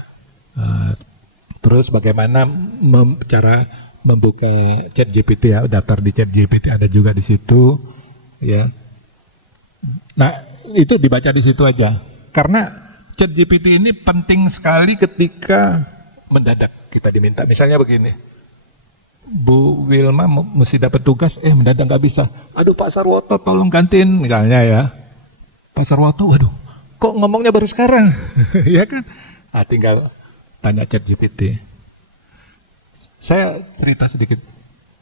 Terus bagaimana cara membuka ChatGPT ya, daftar di ChatGPT ada juga di situ ya. Nah, itu dibaca di situ aja. Karena ChatGPT ini penting sekali ketika mendadak kita diminta. Misalnya begini. Bu Wilma mesti dapat tugas, mendadak nggak bisa. Aduh Pak Sarwoto tolong gantiin misalnya ya. Pak Sarwoto, waduh, kok ngomongnya baru sekarang, ya kan? Nah, tinggal tanya ChatGPT. Saya cerita sedikit.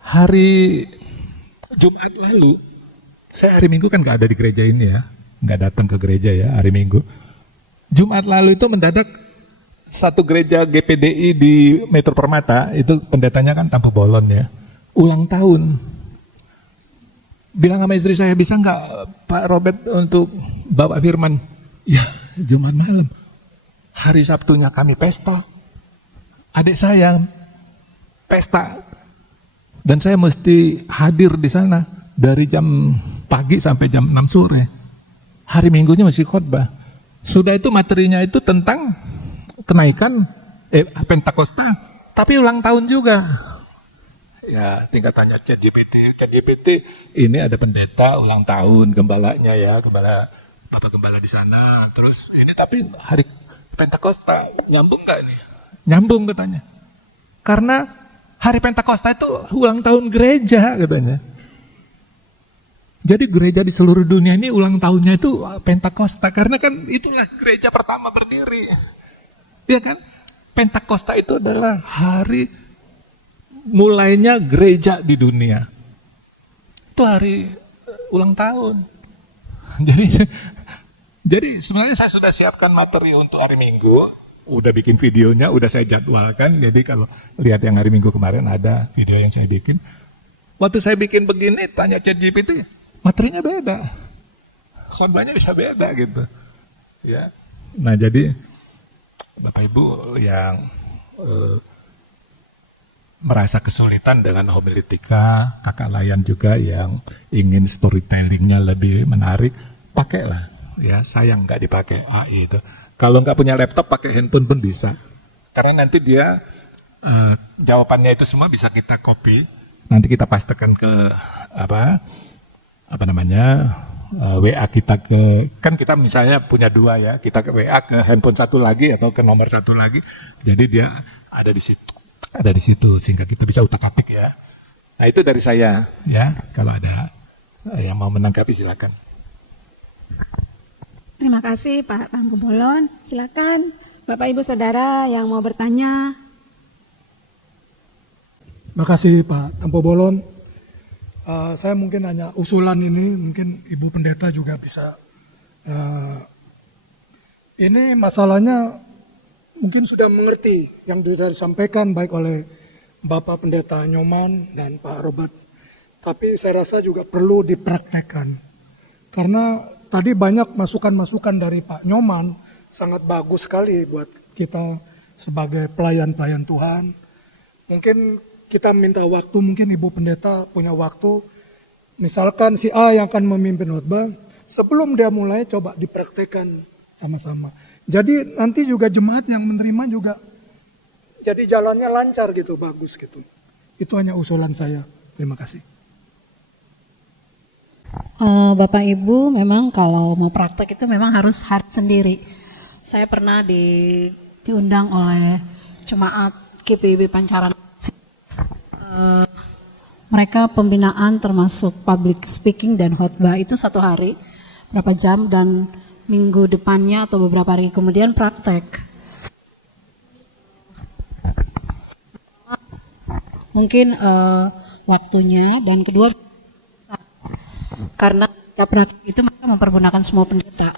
Hari Jumat lalu, saya hari Minggu kan nggak ada di gereja ini ya, nggak datang ke gereja ya hari Minggu. Jumat lalu itu mendadak satu gereja GPDI di Metro Permata, itu pendetanya kan Tampu Bolon ya, ulang tahun. Bilang sama istri saya, bisa nggak Pak Robert untuk bawa firman? Ya, Jumat malam. Hari Sabtunya kami pesta. Adik saya pesta. Dan saya mesti hadir di sana dari jam pagi sampai jam 6 sore. Hari Minggunya masih khotbah. Sudah itu materinya itu tentang kenaikan Pentakosta, tapi ulang tahun juga. Ya, tinggal tanya ChatGPT. ChatGPT ini ada pendeta ulang tahun, gembalanya ya, Bapak Gembala di sana. Terus ini tapi hari Pentakosta nyambung nggak nih? Nyambung katanya. Karena hari Pentakosta itu ulang tahun gereja katanya. Jadi gereja di seluruh dunia ini ulang tahunnya itu Pentakosta, karena kan itulah gereja pertama berdiri. Ya kan? Pentakosta itu adalah hari mulainya gereja di dunia. Itu hari ulang tahun. Jadi sebenarnya saya sudah siapkan materi untuk hari Minggu, udah bikin videonya, udah saya jadwalkan. Jadi kalau lihat yang hari Minggu kemarin ada video yang saya bikin. Waktu saya bikin begini, tanya ChatGPT, materinya beda. Khotbahnya bisa beda gitu. Ya. Nah, jadi Bapak Ibu yang merasa kesulitan dengan homiletika, kakak layan juga yang ingin storytellingnya lebih menarik, pakailah. Ya, sayang nggak dipakai AI itu. Kalau nggak punya laptop, pakai handphone pun bisa. Karena nanti dia jawabannya itu semua bisa kita copy, nanti kita pastekan ke WA kita kan kita misalnya punya 2 ya, kita ke WA ke handphone satu lagi atau ke nomor satu lagi, jadi dia ada di situ sehingga kita bisa utak-atik ya. Nah, itu dari saya ya, kalau ada yang mau menanggapi silakan. Terima kasih Pak Tampu Bolon. Silakan Bapak Ibu Saudara yang mau bertanya. Terima kasih Pak Tampu Bolon. Saya mungkin hanya usulan ini, mungkin Ibu Pendeta juga bisa. Ini masalahnya mungkin sudah mengerti yang sudah disampaikan baik oleh Bapak Pendeta Nyoman dan Pak Robert. Tapi saya rasa juga perlu dipraktekkan. Karena tadi banyak masukan-masukan dari Pak Nyoman, sangat bagus sekali buat kita sebagai pelayan-pelayan Tuhan. Mungkin kita minta waktu, mungkin Ibu Pendeta punya waktu, misalkan si A yang akan memimpin khotbah, sebelum dia mulai coba dipraktekkan sama-sama. Jadi nanti juga jemaat yang menerima juga jadi jalannya lancar gitu, bagus gitu. Itu hanya usulan saya. Terima kasih. Bapak Ibu memang kalau mau praktek itu memang harus sendiri. Saya pernah diundang oleh jemaat GPIB Pancaran. Mereka pembinaan termasuk public speaking dan khotbah itu 1 hari berapa jam, dan minggu depannya atau beberapa hari kemudian praktek. Mungkin waktunya, dan kedua karena praktek itu mereka mempergunakan semua pendeta.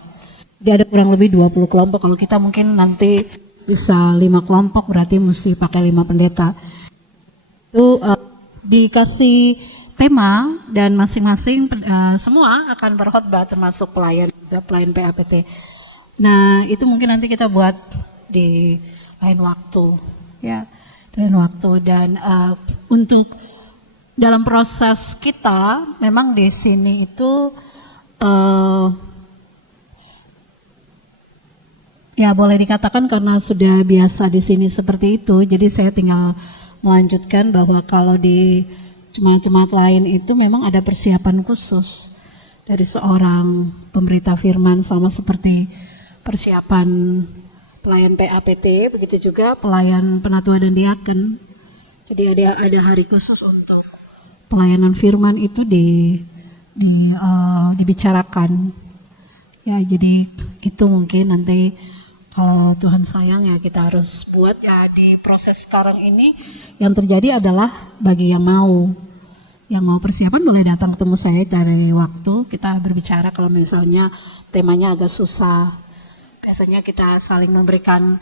Jadi ada kurang lebih 20 kelompok. Kalau kita mungkin nanti bisa 5 kelompok, berarti mesti pakai 5 pendeta. Itu dikasih tema dan masing-masing semua akan berkhotbah, termasuk pelayan PAPT. Nah, itu mungkin nanti kita buat di lain waktu, ya, lain waktu. Dan untuk dalam proses kita, memang di sini itu ya boleh dikatakan karena sudah biasa di sini seperti itu, jadi saya tinggal melanjutkan bahwa kalau di jemaat-jemaat lain itu memang ada persiapan khusus dari seorang pemberita firman, sama seperti persiapan pelayan PAPT, begitu juga pelayan penatua dan diaken. Jadi ada hari khusus untuk pelayanan firman itu dibicarakan. Ya, jadi itu mungkin nanti kalau Tuhan sayang ya kita harus buat ya di proses sekarang ini. Yang terjadi adalah bagi yang mau persiapan boleh datang ketemu saya dari waktu kita berbicara. Kalau misalnya temanya agak susah, biasanya kita saling memberikan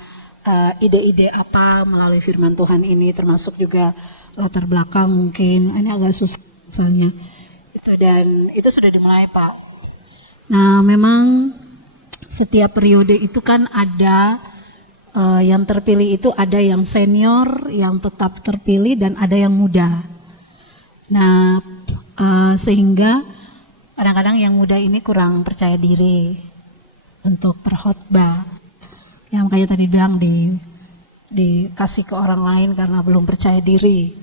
ide-ide apa melalui firman Tuhan ini, termasuk juga latar belakang mungkin ini agak susah misalnya itu, dan itu sudah dimulai Pak. Nah, memang setiap periode itu kan ada yang terpilih itu ada yang senior, yang tetap terpilih, dan ada yang muda. Nah, sehingga kadang-kadang yang muda ini kurang percaya diri untuk berkhotbah. Yang kayak tadi bilang dikasih ke orang lain karena belum percaya diri.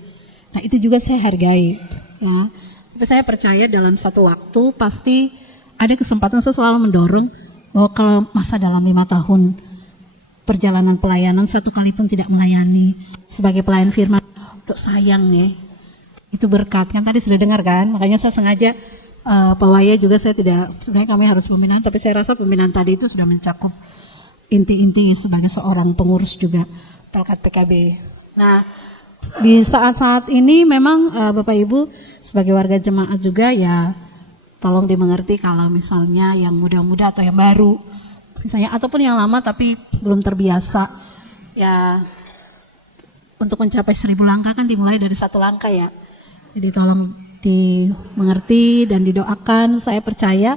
Nah, itu juga saya hargai, ya. Tapi saya percaya dalam satu waktu pasti ada kesempatan. Saya selalu mendorong bahwa kalau masa dalam 5 tahun perjalanan pelayanan 1 kali pun tidak melayani sebagai pelayan firman, dok sayang ya. Itu berkat, kan tadi sudah dengar kan, makanya saya sengaja Pak Waya juga saya tidak, sebenarnya kami harus pembinaan, tapi saya rasa pembinaan tadi itu sudah mencakup inti-inti sebagai seorang pengurus juga Pelkat PKB. Nah, di saat-saat ini memang Bapak Ibu sebagai warga jemaat juga ya tolong dimengerti kalau misalnya yang muda-muda atau yang baru misalnya, ataupun yang lama tapi belum terbiasa ya, untuk mencapai 1000 langkah kan dimulai dari 1 langkah ya. Jadi tolong dimengerti dan didoakan. Saya percaya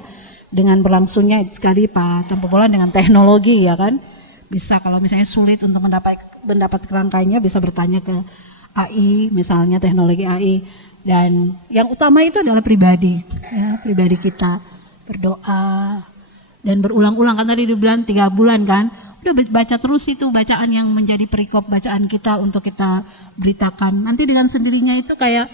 dengan berlangsungnya sekali Pak Tanpa Bola dengan teknologi ya kan, bisa kalau misalnya sulit untuk mendapat kerangkanya bisa bertanya ke AI, misalnya teknologi AI. Dan yang utama itu adalah pribadi, ya, pribadi kita berdoa dan berulang-ulang, kan tadi dibilang 3 bulan kan, udah baca terus itu bacaan yang menjadi perikop bacaan kita untuk kita beritakan. Nanti dengan sendirinya itu kayak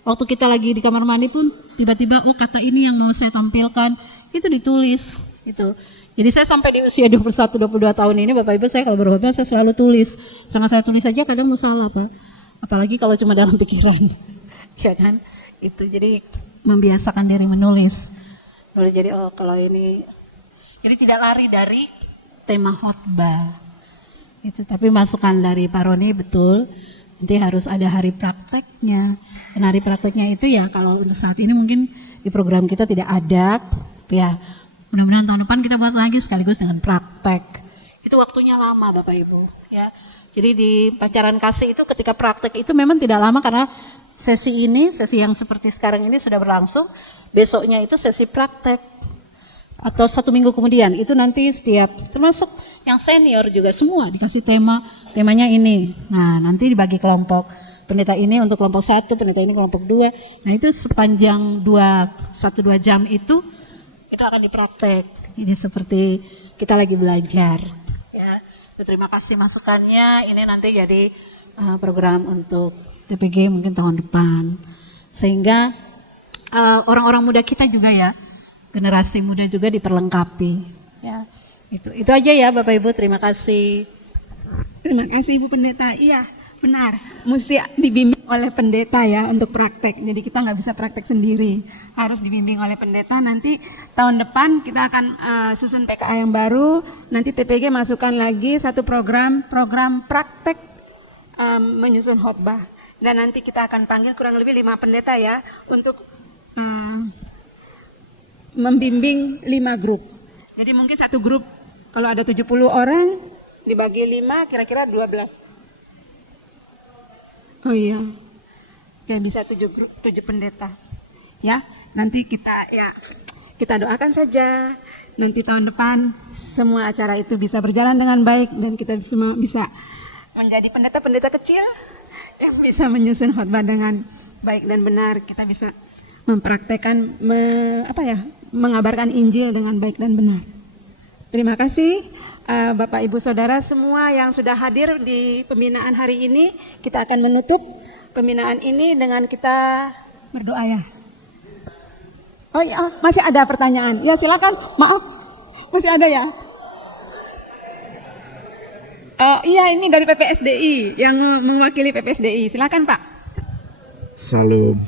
waktu kita lagi di kamar mandi pun tiba-tiba oh kata ini yang mau saya tampilkan, itu ditulis gitu. Jadi saya sampai di usia 21-22 tahun ini Bapak Ibu, saya kalau berkhotbah saya selalu tulis. Karena saya tulis saja kadang mau salah Pak, apalagi kalau cuma dalam pikiran. Ya kan, itu jadi membiasakan diri menulis. Jadi oh kalau ini, jadi tidak lari dari tema khotbah itu, tapi masukan dari Pak Roni betul, nanti harus ada hari prakteknya. Dan hari prakteknya itu ya kalau untuk saat ini mungkin di program kita tidak ada, ya mudah-mudahan tahun depan kita buat lagi sekaligus dengan praktek. Itu waktunya lama Bapak Ibu ya. Jadi di pacaran kasih itu ketika praktek itu memang tidak lama, karena sesi yang seperti sekarang ini sudah berlangsung, besoknya itu sesi praktek atau 1 minggu kemudian itu nanti setiap, termasuk yang senior juga semua dikasih temanya ini. Nah nanti dibagi kelompok, pendeta ini untuk kelompok 1, pendeta ini kelompok 2. Nah itu sepanjang 1-2 jam itu akan dipraktek. Ini seperti kita lagi belajar. Ya, terima kasih masukannya. Ini nanti jadi program untuk TPG mungkin tahun depan, sehingga orang-orang muda kita juga ya, generasi muda juga diperlengkapi. Ya, itu aja ya Bapak Ibu. Terima kasih. Terima kasih Ibu Pendeta. Iya, benar. Mesti dibimbing oleh pendeta ya untuk praktek. Jadi kita nggak bisa praktek sendiri. Harus dibimbing oleh pendeta. Nanti tahun depan kita akan susun PKA yang baru. Nanti TPG masukkan lagi satu program praktek menyusun khotbah. Dan nanti kita akan panggil kurang lebih 5 pendeta ya untuk membimbing 5 grup. Jadi mungkin satu grup kalau ada 70 orang dibagi 5 kira-kira 12. Oh iya. Ya bisa 7 pendeta. Ya, nanti kita doakan saja nanti tahun depan semua acara itu bisa berjalan dengan baik dan kita semua bisa menjadi pendeta-pendeta kecil yang bisa menyusun khotbah dengan baik dan benar. Kita bisa mempraktekkan mengabarkan Injil dengan baik dan benar. Terima kasih Bapak Ibu Saudara semua yang sudah hadir di pembinaan hari ini. Kita akan menutup pembinaan ini dengan kita berdoa ya. Oh iya, masih ada pertanyaan. Ya silakan, maaf. Masih ada ya? Oh iya, ini dari PPSDI yang mewakili PPSDI. Silakan Pak. Salam.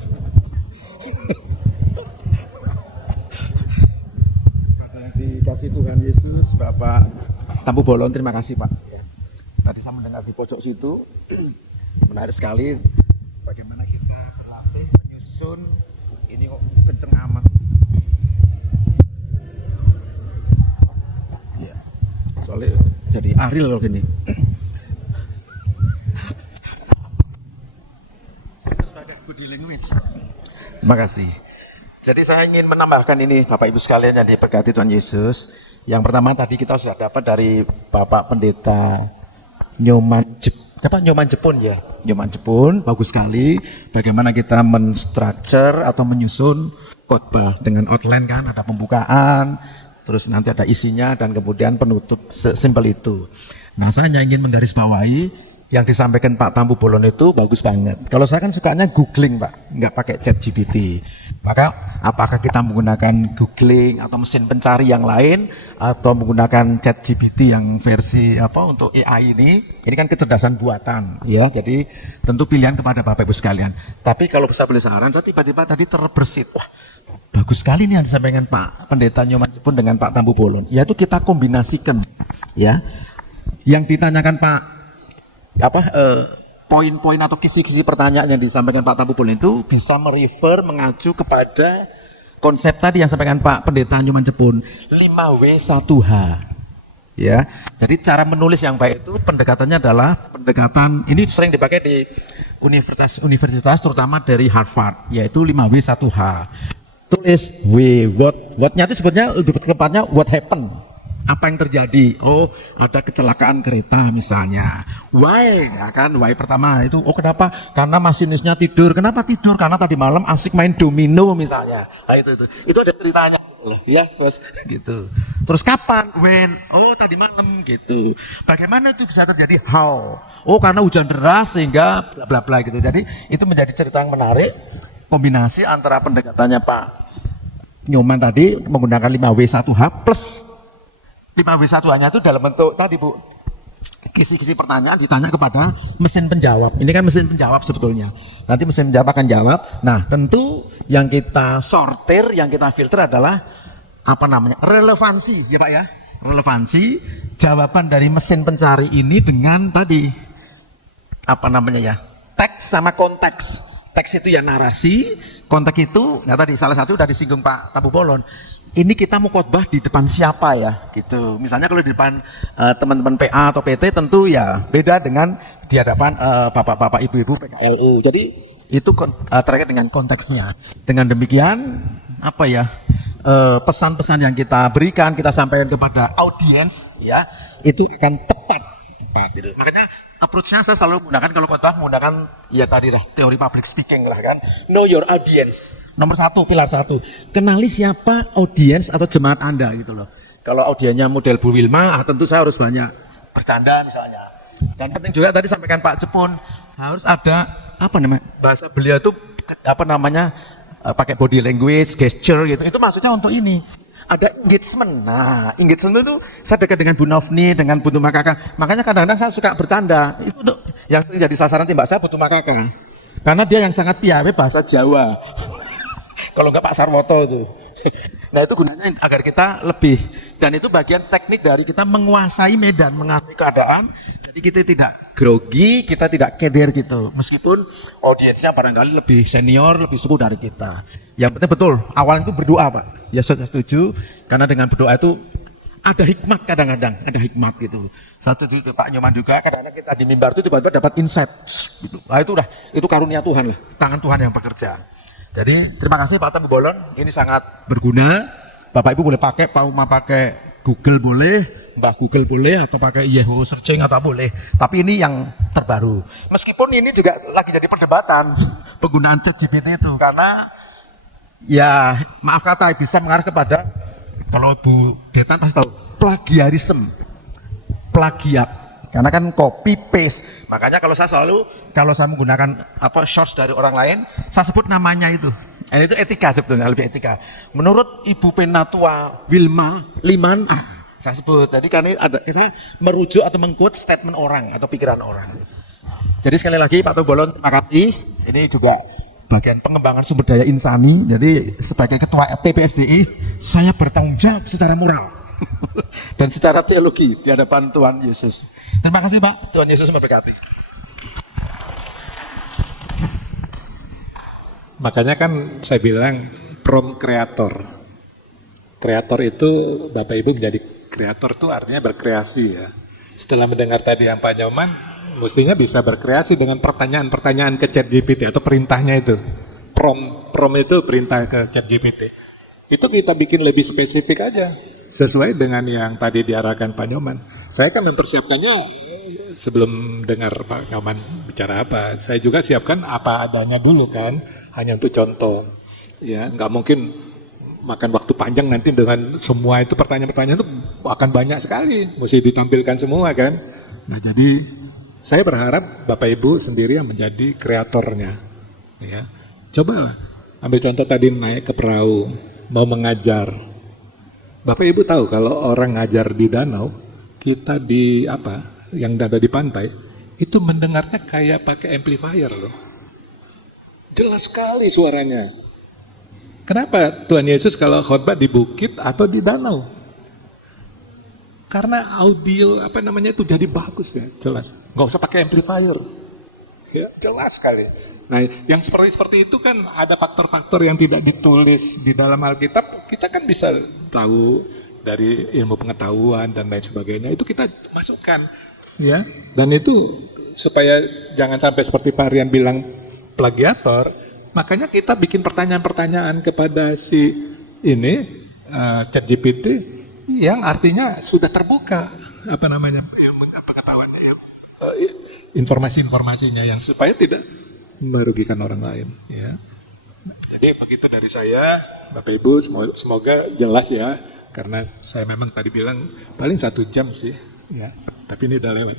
Dikasih Tuhan Yesus, Bapak Tampu Bolon, terima kasih Pak. Tadi saya mendengar di pojok situ, menarik sekali bagaimana kita berlatih menyusun, ini kok kenceng amat. Ya, soalnya jadi Ariel loh gini. Body language. Terima kasih. Jadi saya ingin menambahkan ini Bapak Ibu sekalian yang diberkati Tuhan Yesus. Yang pertama tadi kita sudah dapat dari Bapak Pendeta Nyoman Jepun ya. Nyoman Jepun, bagus sekali bagaimana kita menstructure atau menyusun khotbah dengan outline kan, ada pembukaan, terus nanti ada isinya dan kemudian penutup, sesimpel itu. Nah, saya hanya ingin menggarisbawahi yang disampaikan Pak Tampu Bolon itu bagus banget. Kalau saya kan sukanya googling Pak, nggak pakai ChatGPT. Maka apakah kita menggunakan googling atau mesin pencari yang lain atau menggunakan ChatGPT yang versi untuk AI ini kan kecerdasan buatan ya. Jadi tentu pilihan kepada Bapak Ibu sekalian. Tapi kalau bisa boleh saran, saya tiba-tiba tadi terbersit, wah bagus sekali nih yang disampaikan Pak Pendeta Nyoman Jepun dengan Pak Tampu Bolon. Yaitu kita kombinasikan ya. Yang ditanyakan Pak poin-poin atau kisi-kisi pertanyaan yang disampaikan Pak Tampu Bolon itu bisa mengacu kepada konsep tadi yang disampaikan Pak Pendeta Nyoman Jepun 5W1H ya. Jadi cara menulis yang baik itu pendekatannya adalah pendekatan ini sering dipakai di universitas terutama dari Harvard, yaitu 5W1H. Tulis what-nya itu sebetulnya lebih tepatnya what happened. Apa yang terjadi? Oh, ada kecelakaan kereta misalnya. Why? Ya kan, why pertama itu. Oh, kenapa? Karena masinisnya tidur. Kenapa tidur? Karena tadi malam asik main domino misalnya. Nah, itu ada ceritanya. Ya, terus gitu. Terus kapan? When? Oh, tadi malam gitu. Bagaimana itu bisa terjadi? How? Oh, karena hujan deras sehingga bla bla bla gitu. Jadi itu menjadi cerita yang menarik. Kombinasi antara pendekatannya Pak Nyoman tadi menggunakan 5W1H plus 5W1H-nya itu dalam bentuk tadi Bu, kisi-kisi pertanyaan ditanya kepada mesin penjawab. Ini kan mesin penjawab sebetulnya. Nanti mesin penjawab akan jawab. Nah, tentu yang kita sortir, yang kita filter adalah relevansi ya Pak ya. Relevansi jawaban dari mesin pencari ini dengan tadi teks sama konteks. Teks itu ya narasi, konteks itu tadi salah satu sudah disinggung Pak Tampu Bolon. Ini kita mau khotbah di depan siapa ya gitu. Misalnya kalau di depan teman-teman PA atau PT tentu ya beda dengan di hadapan bapak-bapak ibu-ibu PKLU. Jadi itu terkait dengan konteksnya. Dengan demikian pesan-pesan yang kita berikan, kita sampaikan kepada audiens ya, itu akan tepat gitu. Makanya approach-nya saya selalu menggunakan kalau khotbah menggunakan ya tadi teori public speaking lah kan. Know your audience. Nomor 1, pilar 1. Kenali siapa audiens atau jemaat Anda gitu loh. Kalau audiennya model Bu Wilma, tentu saya harus banyak bercanda misalnya. Dan penting juga tadi sampaikan Pak Jepun, harus ada bahasa beliau itu pakai body language, gesture gitu. Itu maksudnya untuk ini. Ada engagement. Nah, engagement itu saya dekat dengan Bu Novni, dengan Bu Tumakaka. Makanya kadang-kadang saya suka bercanda. Itu untuk yang sering jadi sasaran tembak saya Bu Tumakaka. Karena dia yang sangat piawai bahasa Jawa. Kalau enggak Pak Sarwoto itu. Nah itu gunanya agar kita lebih, dan itu bagian teknik dari kita menguasai medan, menguasai keadaan. Jadi kita tidak grogi, kita tidak keder gitu. Meskipun audiensnya barangkali lebih senior, lebih sepuh dari kita. Yang penting betul, awalnya itu berdoa Pak. Ya saya setuju, karena dengan berdoa itu ada hikmat kadang-kadang, ada hikmat gitu. Saya setuju Pak Nyoman juga, kadang-kadang kita di mimbar itu tiba-tiba dapat insight. Gitu. Nah itu karunia Tuhan lah, tangan Tuhan yang bekerja. Jadi terima kasih Pak Tampu Bolon, ini sangat berguna. Bapak Ibu boleh pakai, Pak Uma pakai Google boleh, Mbah Google boleh, atau pakai Yahoo searching atau boleh. Tapi ini yang terbaru. Meskipun ini juga lagi jadi perdebatan penggunaan ChatGPT itu, karena ya maaf kata bisa mengarah kepada, kalau Bu Detan pasti tahu, plagiarisme, plagiat. Karena kan copy paste. Makanya kalau saya menggunakan source dari orang lain, saya sebut namanya itu. Dan itu etika sebetulnya, lebih etika. Menurut Ibu Penatua Wilma Liman, saya sebut. Jadi karena kita merujuk atau mengquote statement orang atau pikiran orang. Jadi sekali lagi Pak Tombolon, terima kasih. Ini juga bagian pengembangan sumber daya insani. Jadi sebagai Ketua PPSDI, saya bertanggung jawab secara moral dan secara teologi di hadapan Tuhan Yesus. Terima kasih Pak, Tuhan Yesus memberkati. Makanya kan saya bilang prom kreator. Kreator itu Bapak Ibu menjadi kreator itu artinya berkreasi ya. Setelah mendengar tadi yang Pak Nyoman, mestinya bisa berkreasi dengan pertanyaan-pertanyaan ke ChatGPT atau perintahnya itu. Prom itu perintah ke ChatGPT. Itu kita bikin lebih spesifik aja, sesuai dengan yang tadi diarahkan Pak Nyoman. Saya kan mempersiapkannya sebelum dengar Pak Nyoman bicara apa. Saya juga siapkan apa adanya dulu kan, hanya untuk contoh. Ya, nggak mungkin makan waktu panjang nanti dengan semua itu pertanyaan-pertanyaan itu akan banyak sekali, mesti ditampilkan semua kan. Nah jadi saya berharap Bapak Ibu sendiri yang menjadi kreatornya. Ya, cobalah ambil contoh tadi naik ke perahu, mau mengajar. Bapak Ibu tahu kalau orang ngajar di danau, kita di yang ada di pantai, itu mendengarnya kayak pakai amplifier loh. Jelas sekali suaranya. Kenapa Tuhan Yesus kalau khotbah di bukit atau di danau? Karena audio itu jadi bagus ya, jelas. Nggak usah pakai amplifier. Ya, jelas sekali. Nah, yang seperti itu kan ada faktor-faktor yang tidak ditulis di dalam Alkitab, kita kan bisa tahu dari ilmu pengetahuan dan lain sebagainya, itu kita masukkan, ya. Dan itu supaya jangan sampai seperti Pak Rian bilang plagiator, makanya kita bikin pertanyaan-pertanyaan kepada si ini ChatGPT yang artinya sudah terbuka ilmu pengetahuan, informasi-informasinya yang supaya tidak merugikan orang lain, ya. Jadi begitu dari saya, Bapak Ibu, semoga jelas ya, karena saya memang tadi bilang paling 1 jam sih, ya. Tapi ini udah lewat.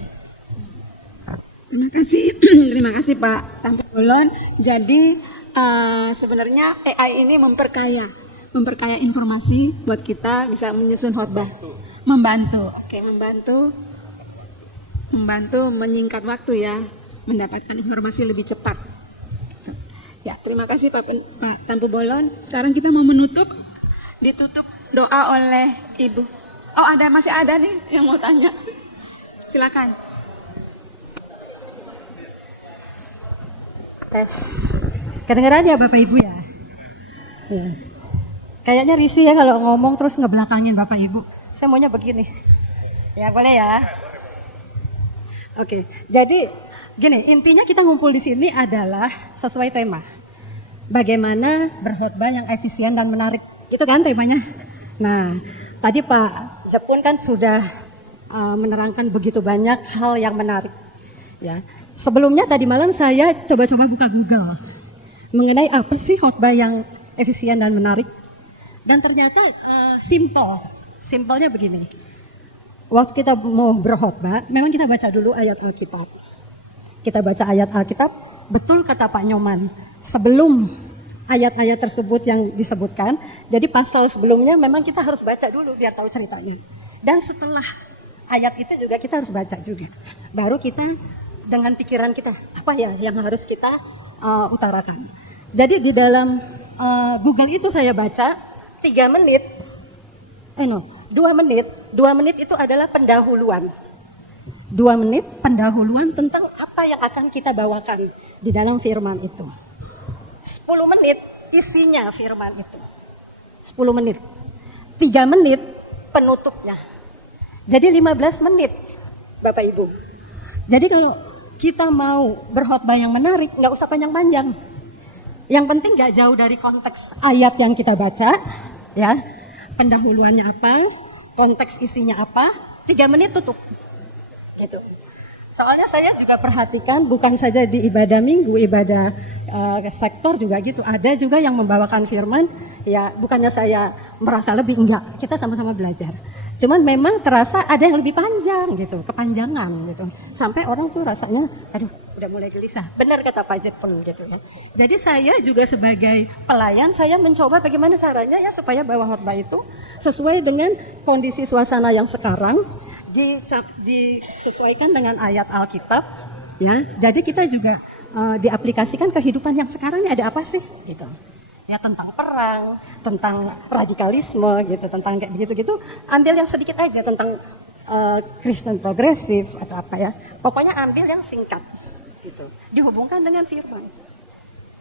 Terima kasih Pak Tampu Bolon. Jadi sebenarnya AI ini memperkaya informasi buat kita bisa menyusun khotbah. Membantu menyingkat waktu ya, mendapatkan informasi lebih cepat. Ya, terima kasih Pak Tampu Bolon. Sekarang kita mau ditutup doa oleh Ibu. Oh, masih ada nih yang mau tanya. Silakan. Tes. Kedengeran ya Bapak Ibu ya? Iya. Kayaknya risih ya kalau ngomong terus ngebelakangin Bapak Ibu. Saya maunya begini. Ya boleh ya? Oke, jadi gini, intinya kita ngumpul di sini adalah sesuai tema. Bagaimana berkhotbah yang efisien dan menarik. Itu kan temanya. Nah, tadi Pak Jepun kan sudah menerangkan begitu banyak hal yang menarik. Ya. Sebelumnya tadi malam saya coba-coba buka Google mengenai apa sih khotbah yang efisien dan menarik. Dan ternyata simpelnya begini. Waktu kita mau berkhotbah, memang kita baca dulu ayat Alkitab. Kita baca ayat Alkitab, betul kata Pak Nyoman, sebelum ayat-ayat tersebut yang disebutkan. Jadi pasal sebelumnya memang kita harus baca dulu biar tahu ceritanya. Dan setelah ayat itu juga kita harus baca juga. Baru kita dengan pikiran kita, apa ya yang harus kita utarakan. Jadi di dalam Google itu saya baca 2 menit itu adalah pendahuluan. 2 menit pendahuluan tentang apa yang akan kita bawakan di dalam firman itu. 10 menit isinya firman itu. 10 menit. 3 menit penutupnya. Jadi 15 menit Bapak Ibu. Jadi kalau kita mau berkhotbah yang menarik, nggak usah panjang-panjang. Yang penting nggak jauh dari konteks ayat yang kita baca, ya. Pendahuluannya apa, konteks isinya apa, 3 menit tutup. Gitu. Soalnya saya juga perhatikan bukan saja di ibadah minggu, ibadah sektor juga gitu. Ada juga yang membawakan firman, ya bukannya saya merasa lebih, enggak, kita sama-sama belajar. Cuman memang terasa ada yang lebih panjang gitu, kepanjangan gitu. Sampai orang tuh rasanya, aduh udah mulai gelisah. Benar kata Pak Jepun gitu ya. Jadi saya juga sebagai pelayan, saya mencoba bagaimana caranya ya supaya bawa khotbah itu sesuai dengan kondisi suasana yang sekarang, disesuaikan dengan ayat Alkitab, ya. Jadi kita juga diaplikasikan kehidupan yang sekarang ini ada apa sih, gitu. Ya tentang perang, tentang radikalisme, gitu, tentang kayak begitu-gitu. Ambil yang sedikit aja tentang Kristen progresif atau apa ya. Pokoknya ambil yang singkat, gitu. Dihubungkan dengan firman.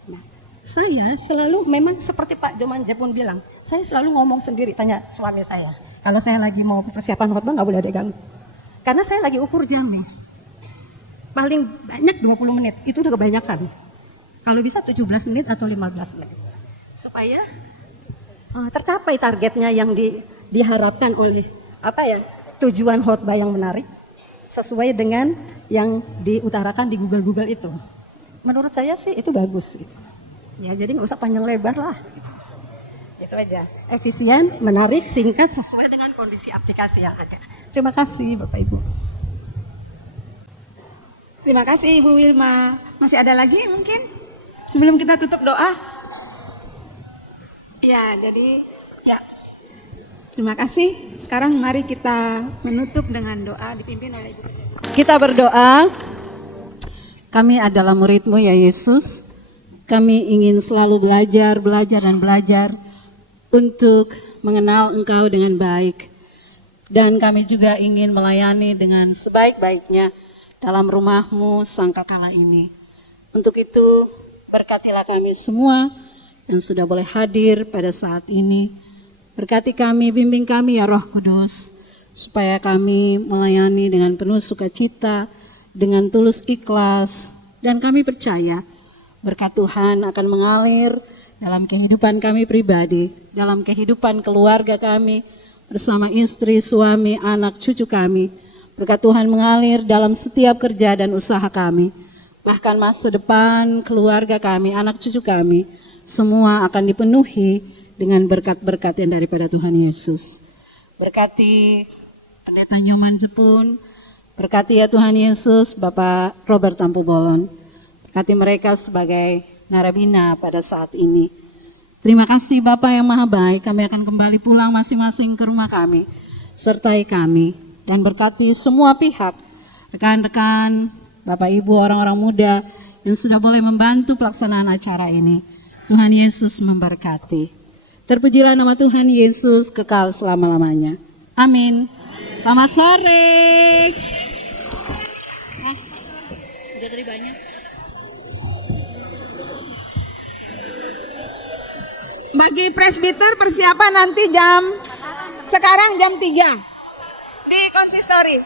Nah, saya selalu memang seperti Pak Joman Jepun bilang, saya selalu ngomong sendiri, tanya suami saya. Kalau saya lagi mau persiapan khotbah nggak boleh ada ganggu. Karena saya lagi ukur jam nih. Paling banyak 20 menit, itu udah kebanyakan. Kalau bisa 17 menit atau 15 menit. Supaya tercapai targetnya yang diharapkan oleh apa ya, tujuan khotbah yang menarik sesuai dengan yang diutarakan di Google itu. Menurut saya sih itu bagus gitu. Ya jadi nggak usah panjang lebar lah gitu. Itu aja, efisien, menarik, singkat, sesuai dengan kondisi aplikasi yang ada. Terima kasih Bapak Ibu. Terima kasih Ibu Wilma. Masih ada lagi mungkin? Sebelum kita tutup doa. Ya, jadi ya. Terima kasih. Sekarang mari kita menutup dengan doa dipimpin oleh Ibu. Kita berdoa. Kami adalah murid-Mu ya Yesus. Kami ingin selalu belajar dan belajar untuk mengenal Engkau dengan baik. Dan kami juga ingin melayani dengan sebaik-baiknya dalam rumah-Mu sangkakala ini. Untuk itu, berkatilah kami semua yang sudah boleh hadir pada saat ini. Berkati kami, bimbing kami ya Roh Kudus, supaya kami melayani dengan penuh sukacita, dengan tulus ikhlas, dan kami percaya berkat Tuhan akan mengalir dalam kehidupan kami pribadi, dalam kehidupan keluarga kami, bersama istri, suami, anak, cucu kami. Berkat Tuhan mengalir dalam setiap kerja dan usaha kami. Bahkan masa depan keluarga kami, anak cucu kami, semua akan dipenuhi dengan berkat-berkat yang daripada Tuhan Yesus. Berkati Pendeta Nyoman Jepun, berkati ya Tuhan Yesus, Bapak Robert Tampu Bolon. Berkati mereka sebagai narabina pada saat ini. Terima kasih Bapak yang Maha Baik, kami akan kembali pulang masing-masing ke rumah kami. Sertai kami dan berkati semua pihak, rekan-rekan, Bapak Ibu, orang-orang muda yang sudah boleh membantu pelaksanaan acara ini. Tuhan Yesus memberkati. Terpujilah nama Tuhan Yesus kekal selama-lamanya. Amin. Selamat sore. Udah tadi banyak. Bagi presbiter persiapan nanti sekarang jam 3 di konsistori.